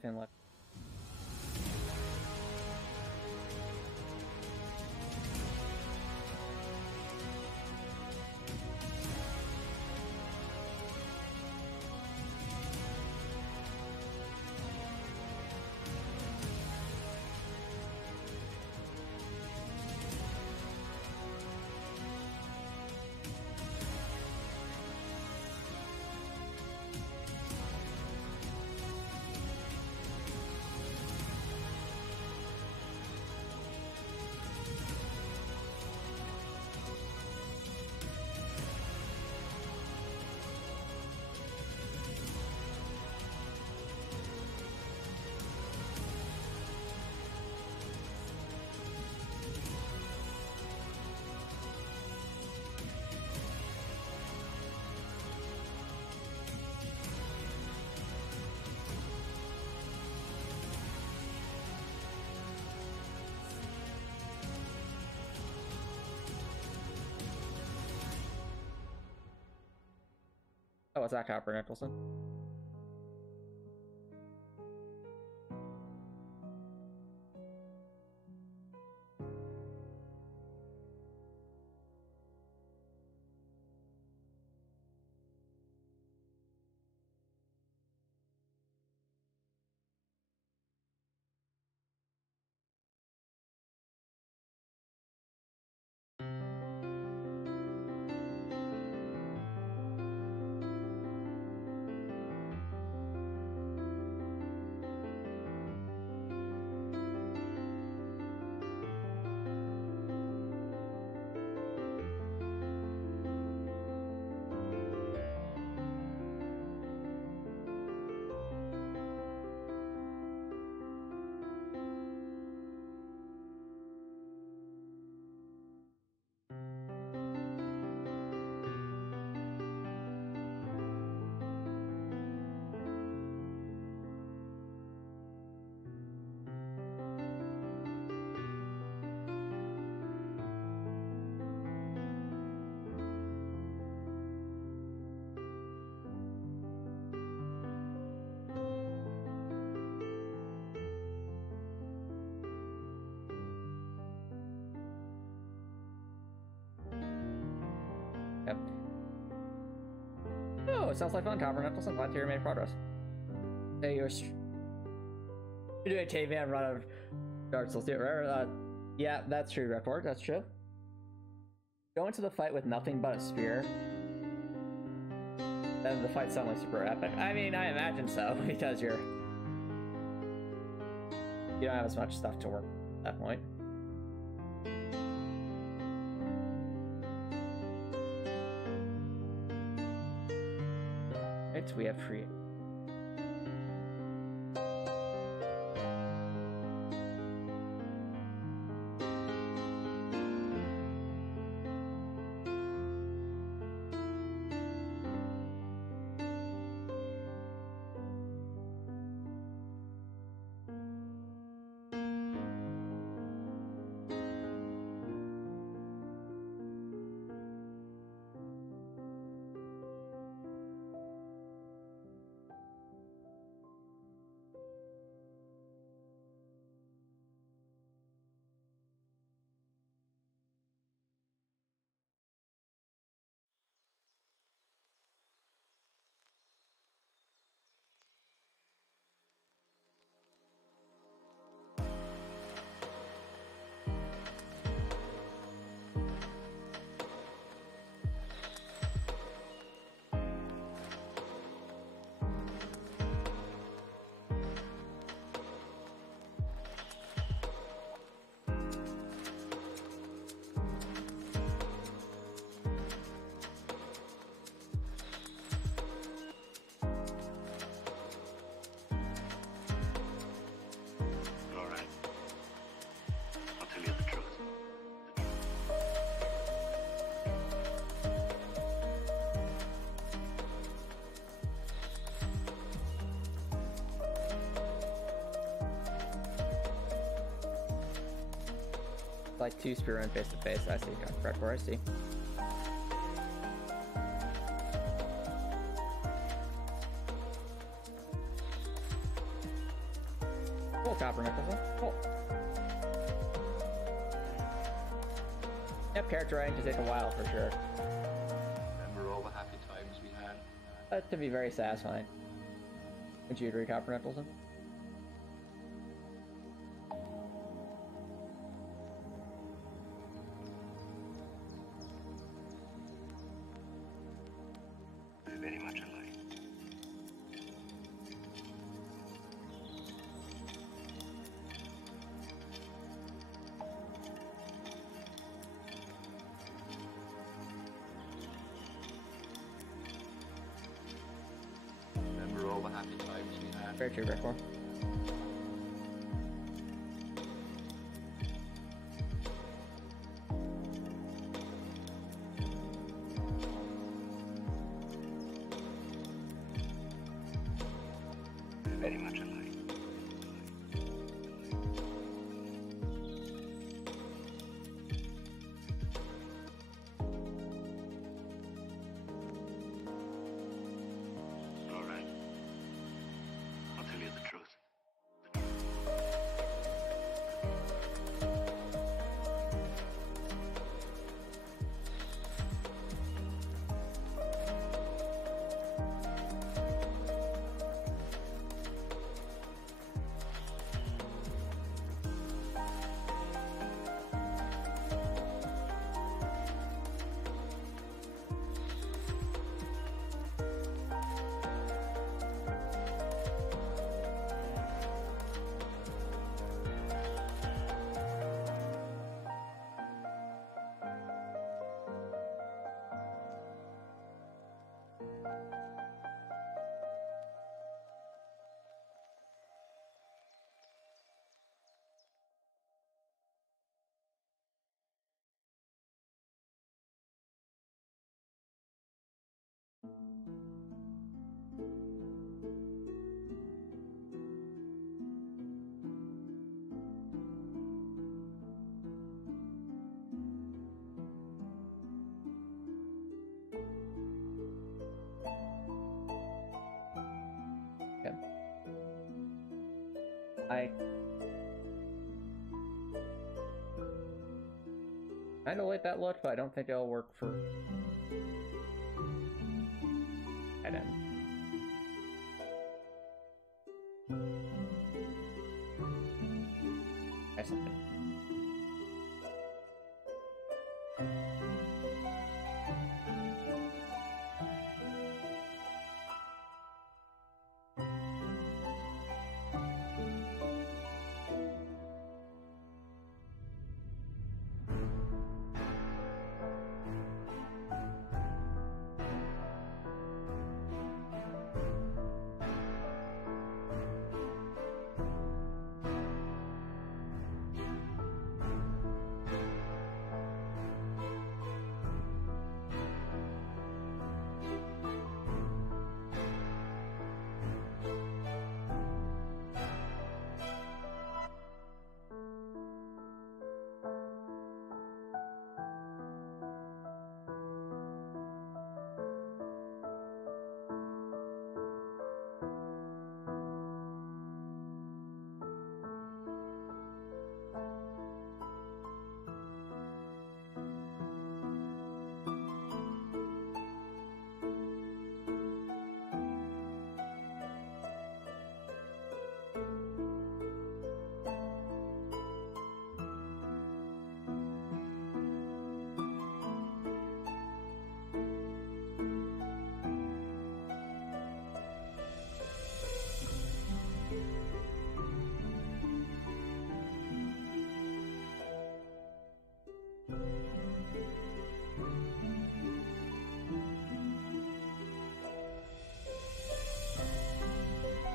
thing left. Oh, it's that Copper Nicholson. Yep. Oh, it sounds like fun, Copper Nicholson. Glad to hear you made progress. Hey, you're doing a caveman run of Dark Souls. Yeah, that's true, Report. That's true. Go into the fight with nothing but a spear. Then the fight sounds like super epic. I mean, I imagine so, because you don't have as much stuff to work at that point. Right, we have free. Like two spearmen face to face. I see. Correct where I see. Cool, Copper Nicholson. Cool. Yep, character writing can take a while for sure. Remember all the happy times we had? That could be very satisfying. Would you agree, Copper Nicholson? Very much alike. Remember all the happy times we had? Very true, Rickmore. Very much alike. All right. I'll tell you the truth. Okay. I kind of like that look, but I don't think it'll work for head end. Try something.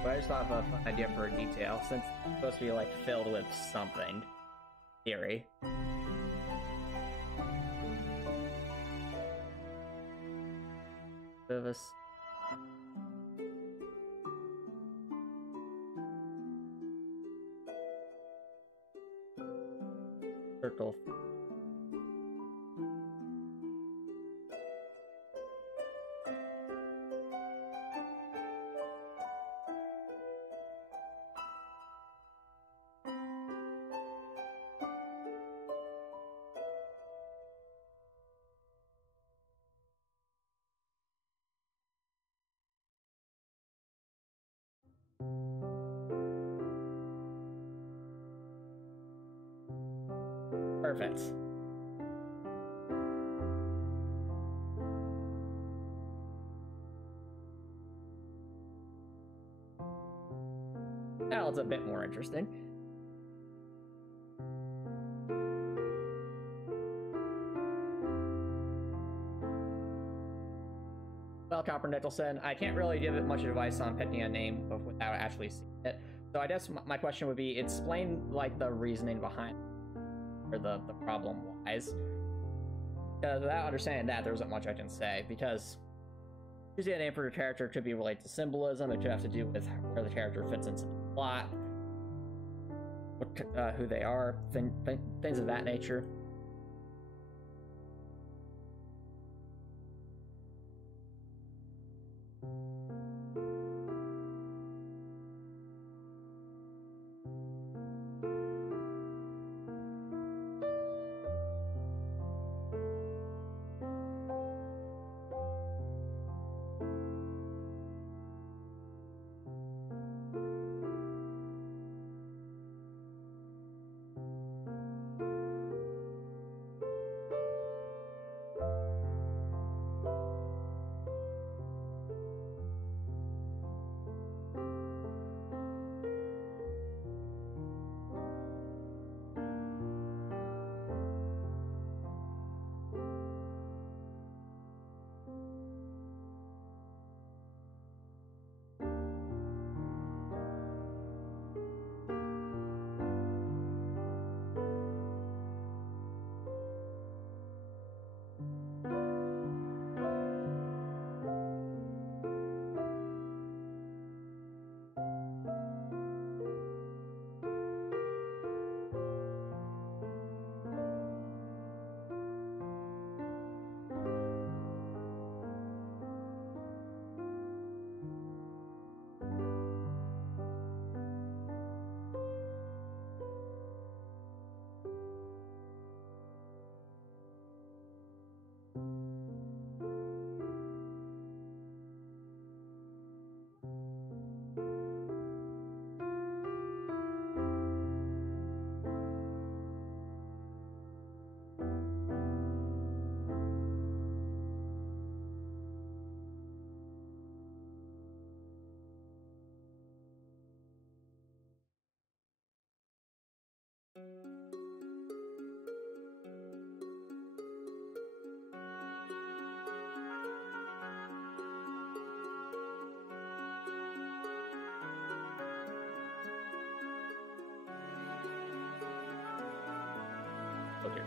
But I just thought of an idea for a detail, since it's supposed to be like filled with something. Theory. Bit of a circle. Perfect. Now it's a bit more interesting. Well, Copper Nicholson, I can't really give it much advice on picking a name without actually seeing it. So I guess my question would be, explain like the reasoning behind where the problem lies. Because without understanding that, there isn't much I can say, because choosing a name for your character could be related to symbolism, it could have to do with where the character fits into the plot, who they are, things of that nature. Okay.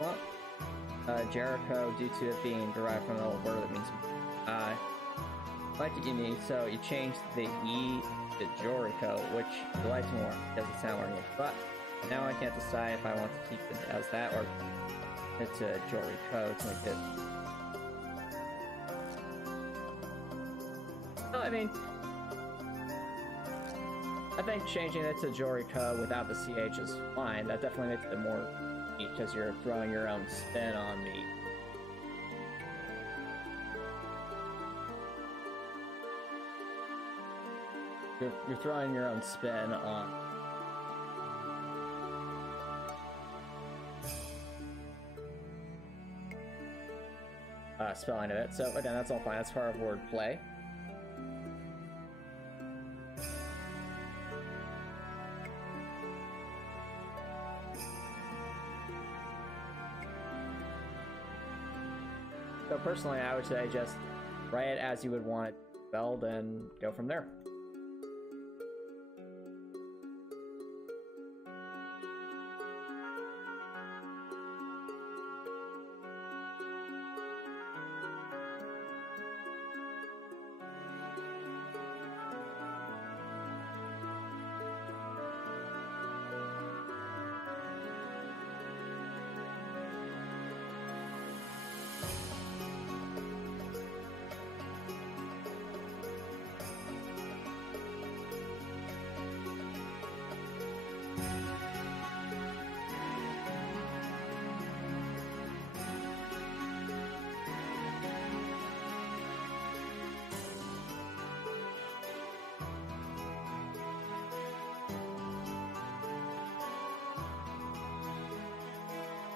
Well, Jericho, due to it being derived from an old word that means like it unique, so you change the E to Joricho, which you liked more because it sounded more. But now I can't decide if I want to keep it as that or it's a Joricho. It's like this. Well, I mean, I think changing it to Joricho without the CH is fine. That definitely makes it more unique because you're throwing your own spin on the. You're throwing your own spin on. Spelling of it. So again, that's all fine. That's part of wordplay. So personally, I would say just write it as you would want it spelled and go from there.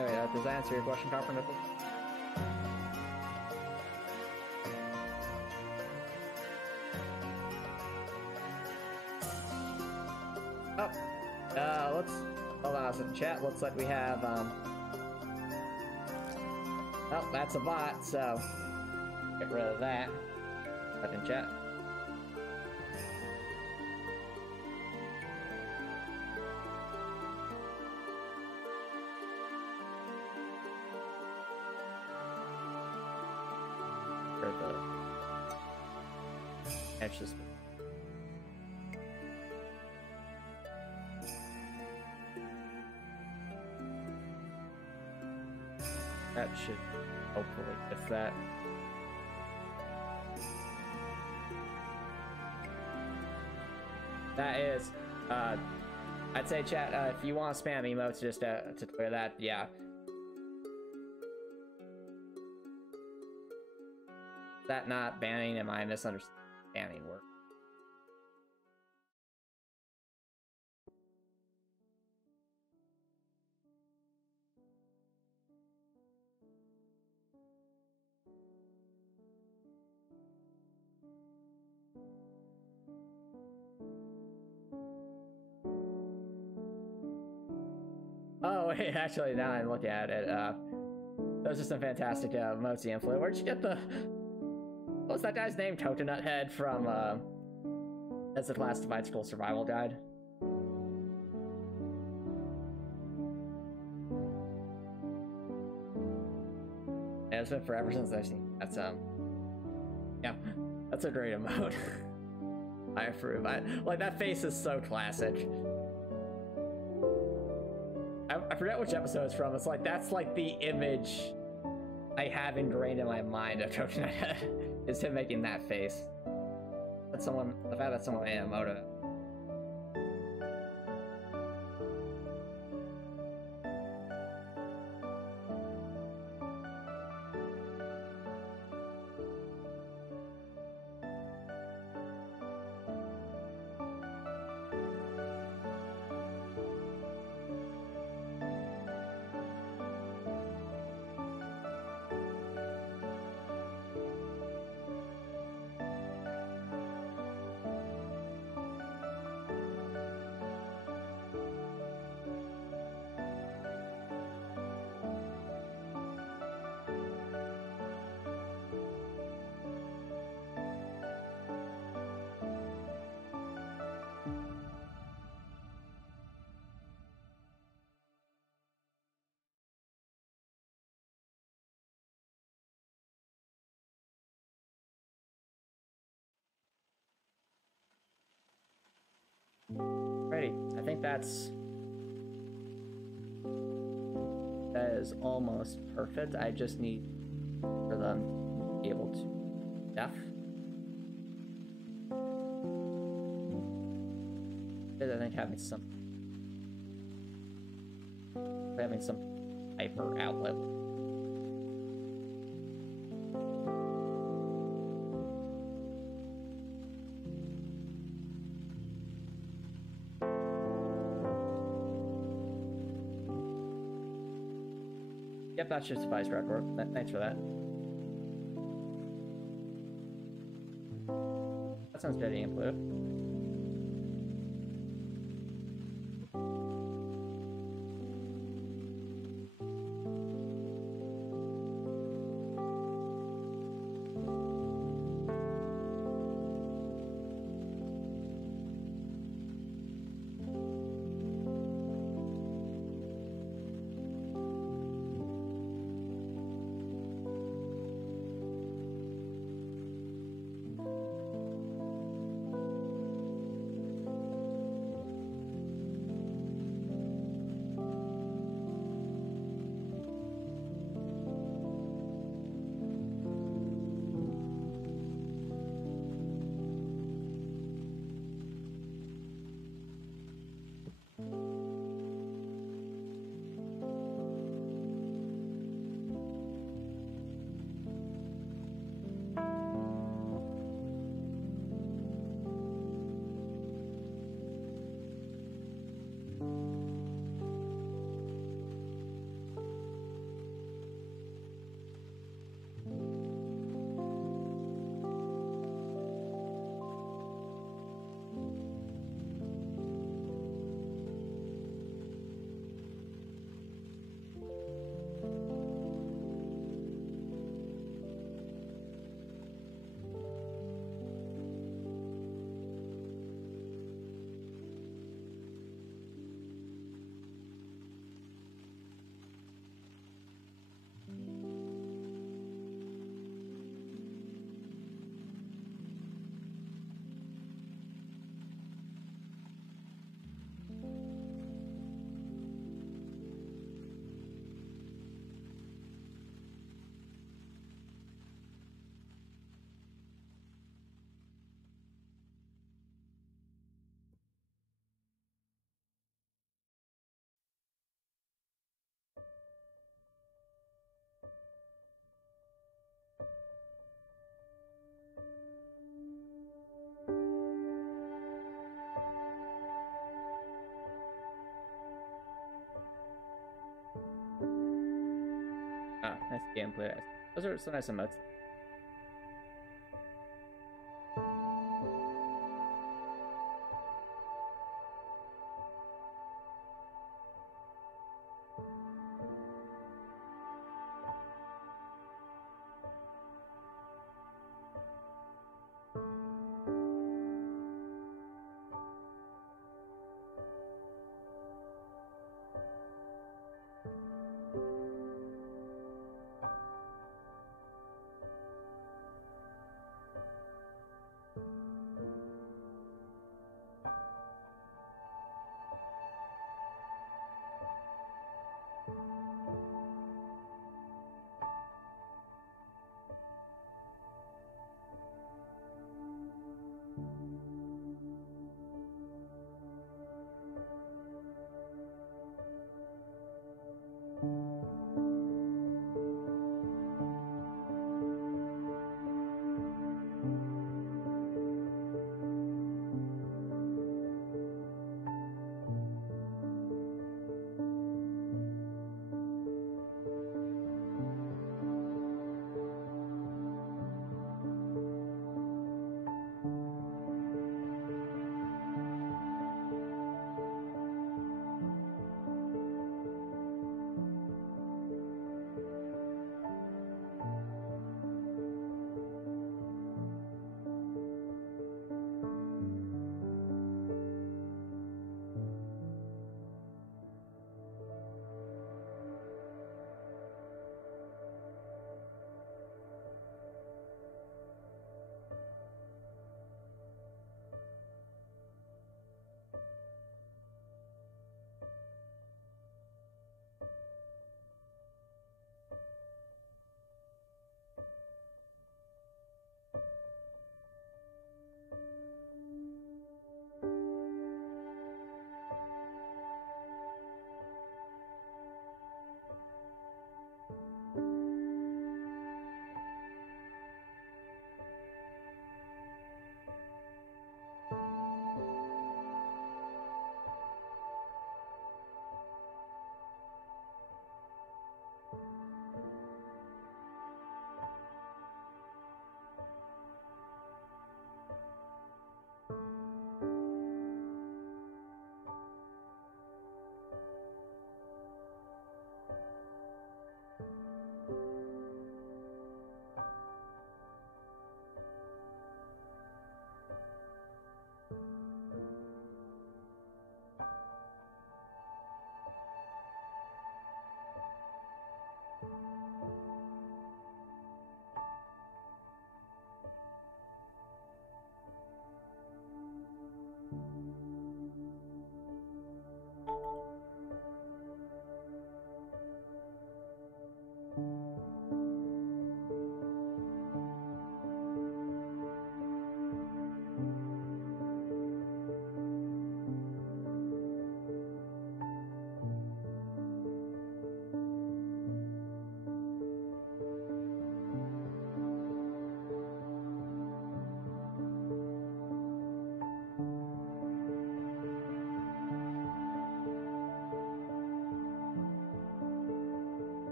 Anyway, does that answer your question, Copper Nipple? Oh, let's hold on a second, chat. Looks like we have oh, that's a bot, so get rid of that. Up in chat. For the edges. That should hopefully fix that. That is, I'd say chat, if you want to spam emotes just to clear that, yeah. Is that not banning? Am I misunderstanding work? Oh wait, actually, now I look at it, those are some fantastic emotes the influ. Where'd you get the... What was that guy's name? Coconut Head from, As the Classified School Survival Guide. Yeah, it's been forever since I've seen... That's, yeah, that's a great emote. I approve. Like, that face is so classic. I forget which episode it's from. It's like, that's like the image I have ingrained in my mind of Coconut Head, is him making that face. That's someone, the fact that someone made a emote of it. Ready. I think that is almost perfect. I just need for them to be able to deaf. I think having some hyper outlet. Yep, that should suffice, Record. Thanks for that. That sounds good, Include. Nice gameplay. Those are some nice emotes.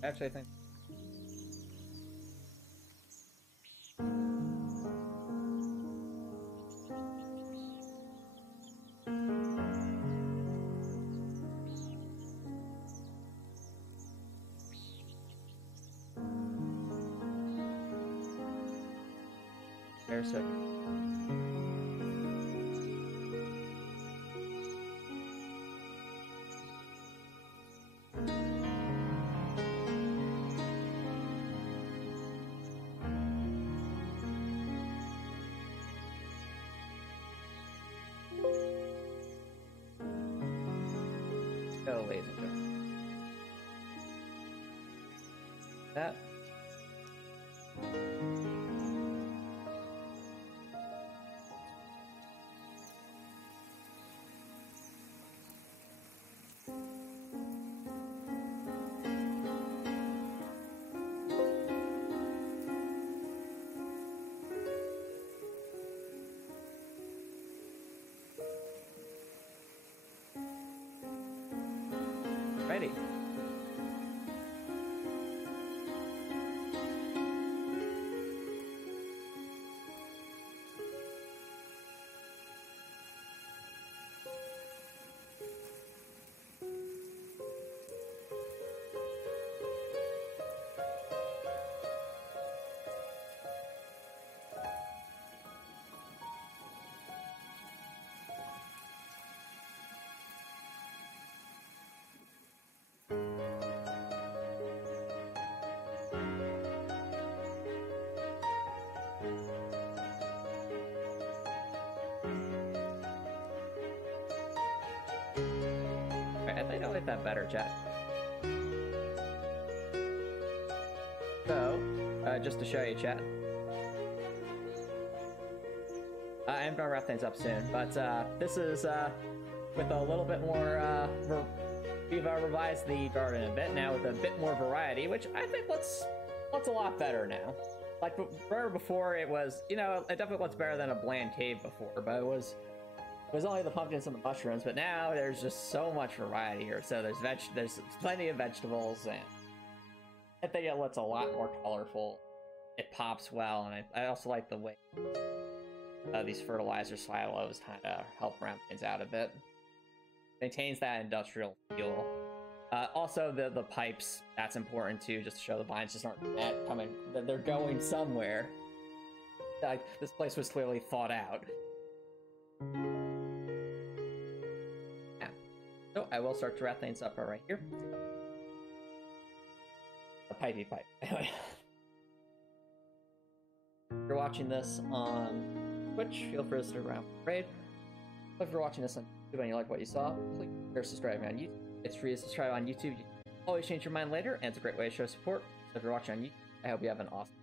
Actually, I think. There's a. ladies and gentlemen. That. Ready. I think I like that better, chat. So, just to show you, chat. I'm gonna wrap things up soon, but this is with a little bit more. We've revised the garden a bit now with a bit more variety, which I think looks a lot better now. Like before, it was, you know, it definitely looks better than a bland cave before, but it was only the pumpkins and the mushrooms. But now there's just so much variety here. So there's plenty of vegetables, and I think it looks a lot more colorful. It pops well, and I also like the way these fertilizer silos kind of help round things out a bit. Maintains that industrial feel. Also, the pipes, that's important too, just to show the vines just aren't coming, that they're going somewhere. Like, this place was clearly thought out. Yeah. So, I will start to wrap things up right here. A pipey pipe. Anyway. If you're watching this on Twitch, feel free to stick around for the raid. If you're watching this on YouTube and you like what you saw, please consider subscribing on YouTube. It's free to subscribe on YouTube. You can always change your mind later, and it's a great way to show support. So if you're watching on YouTube, I hope you have an awesome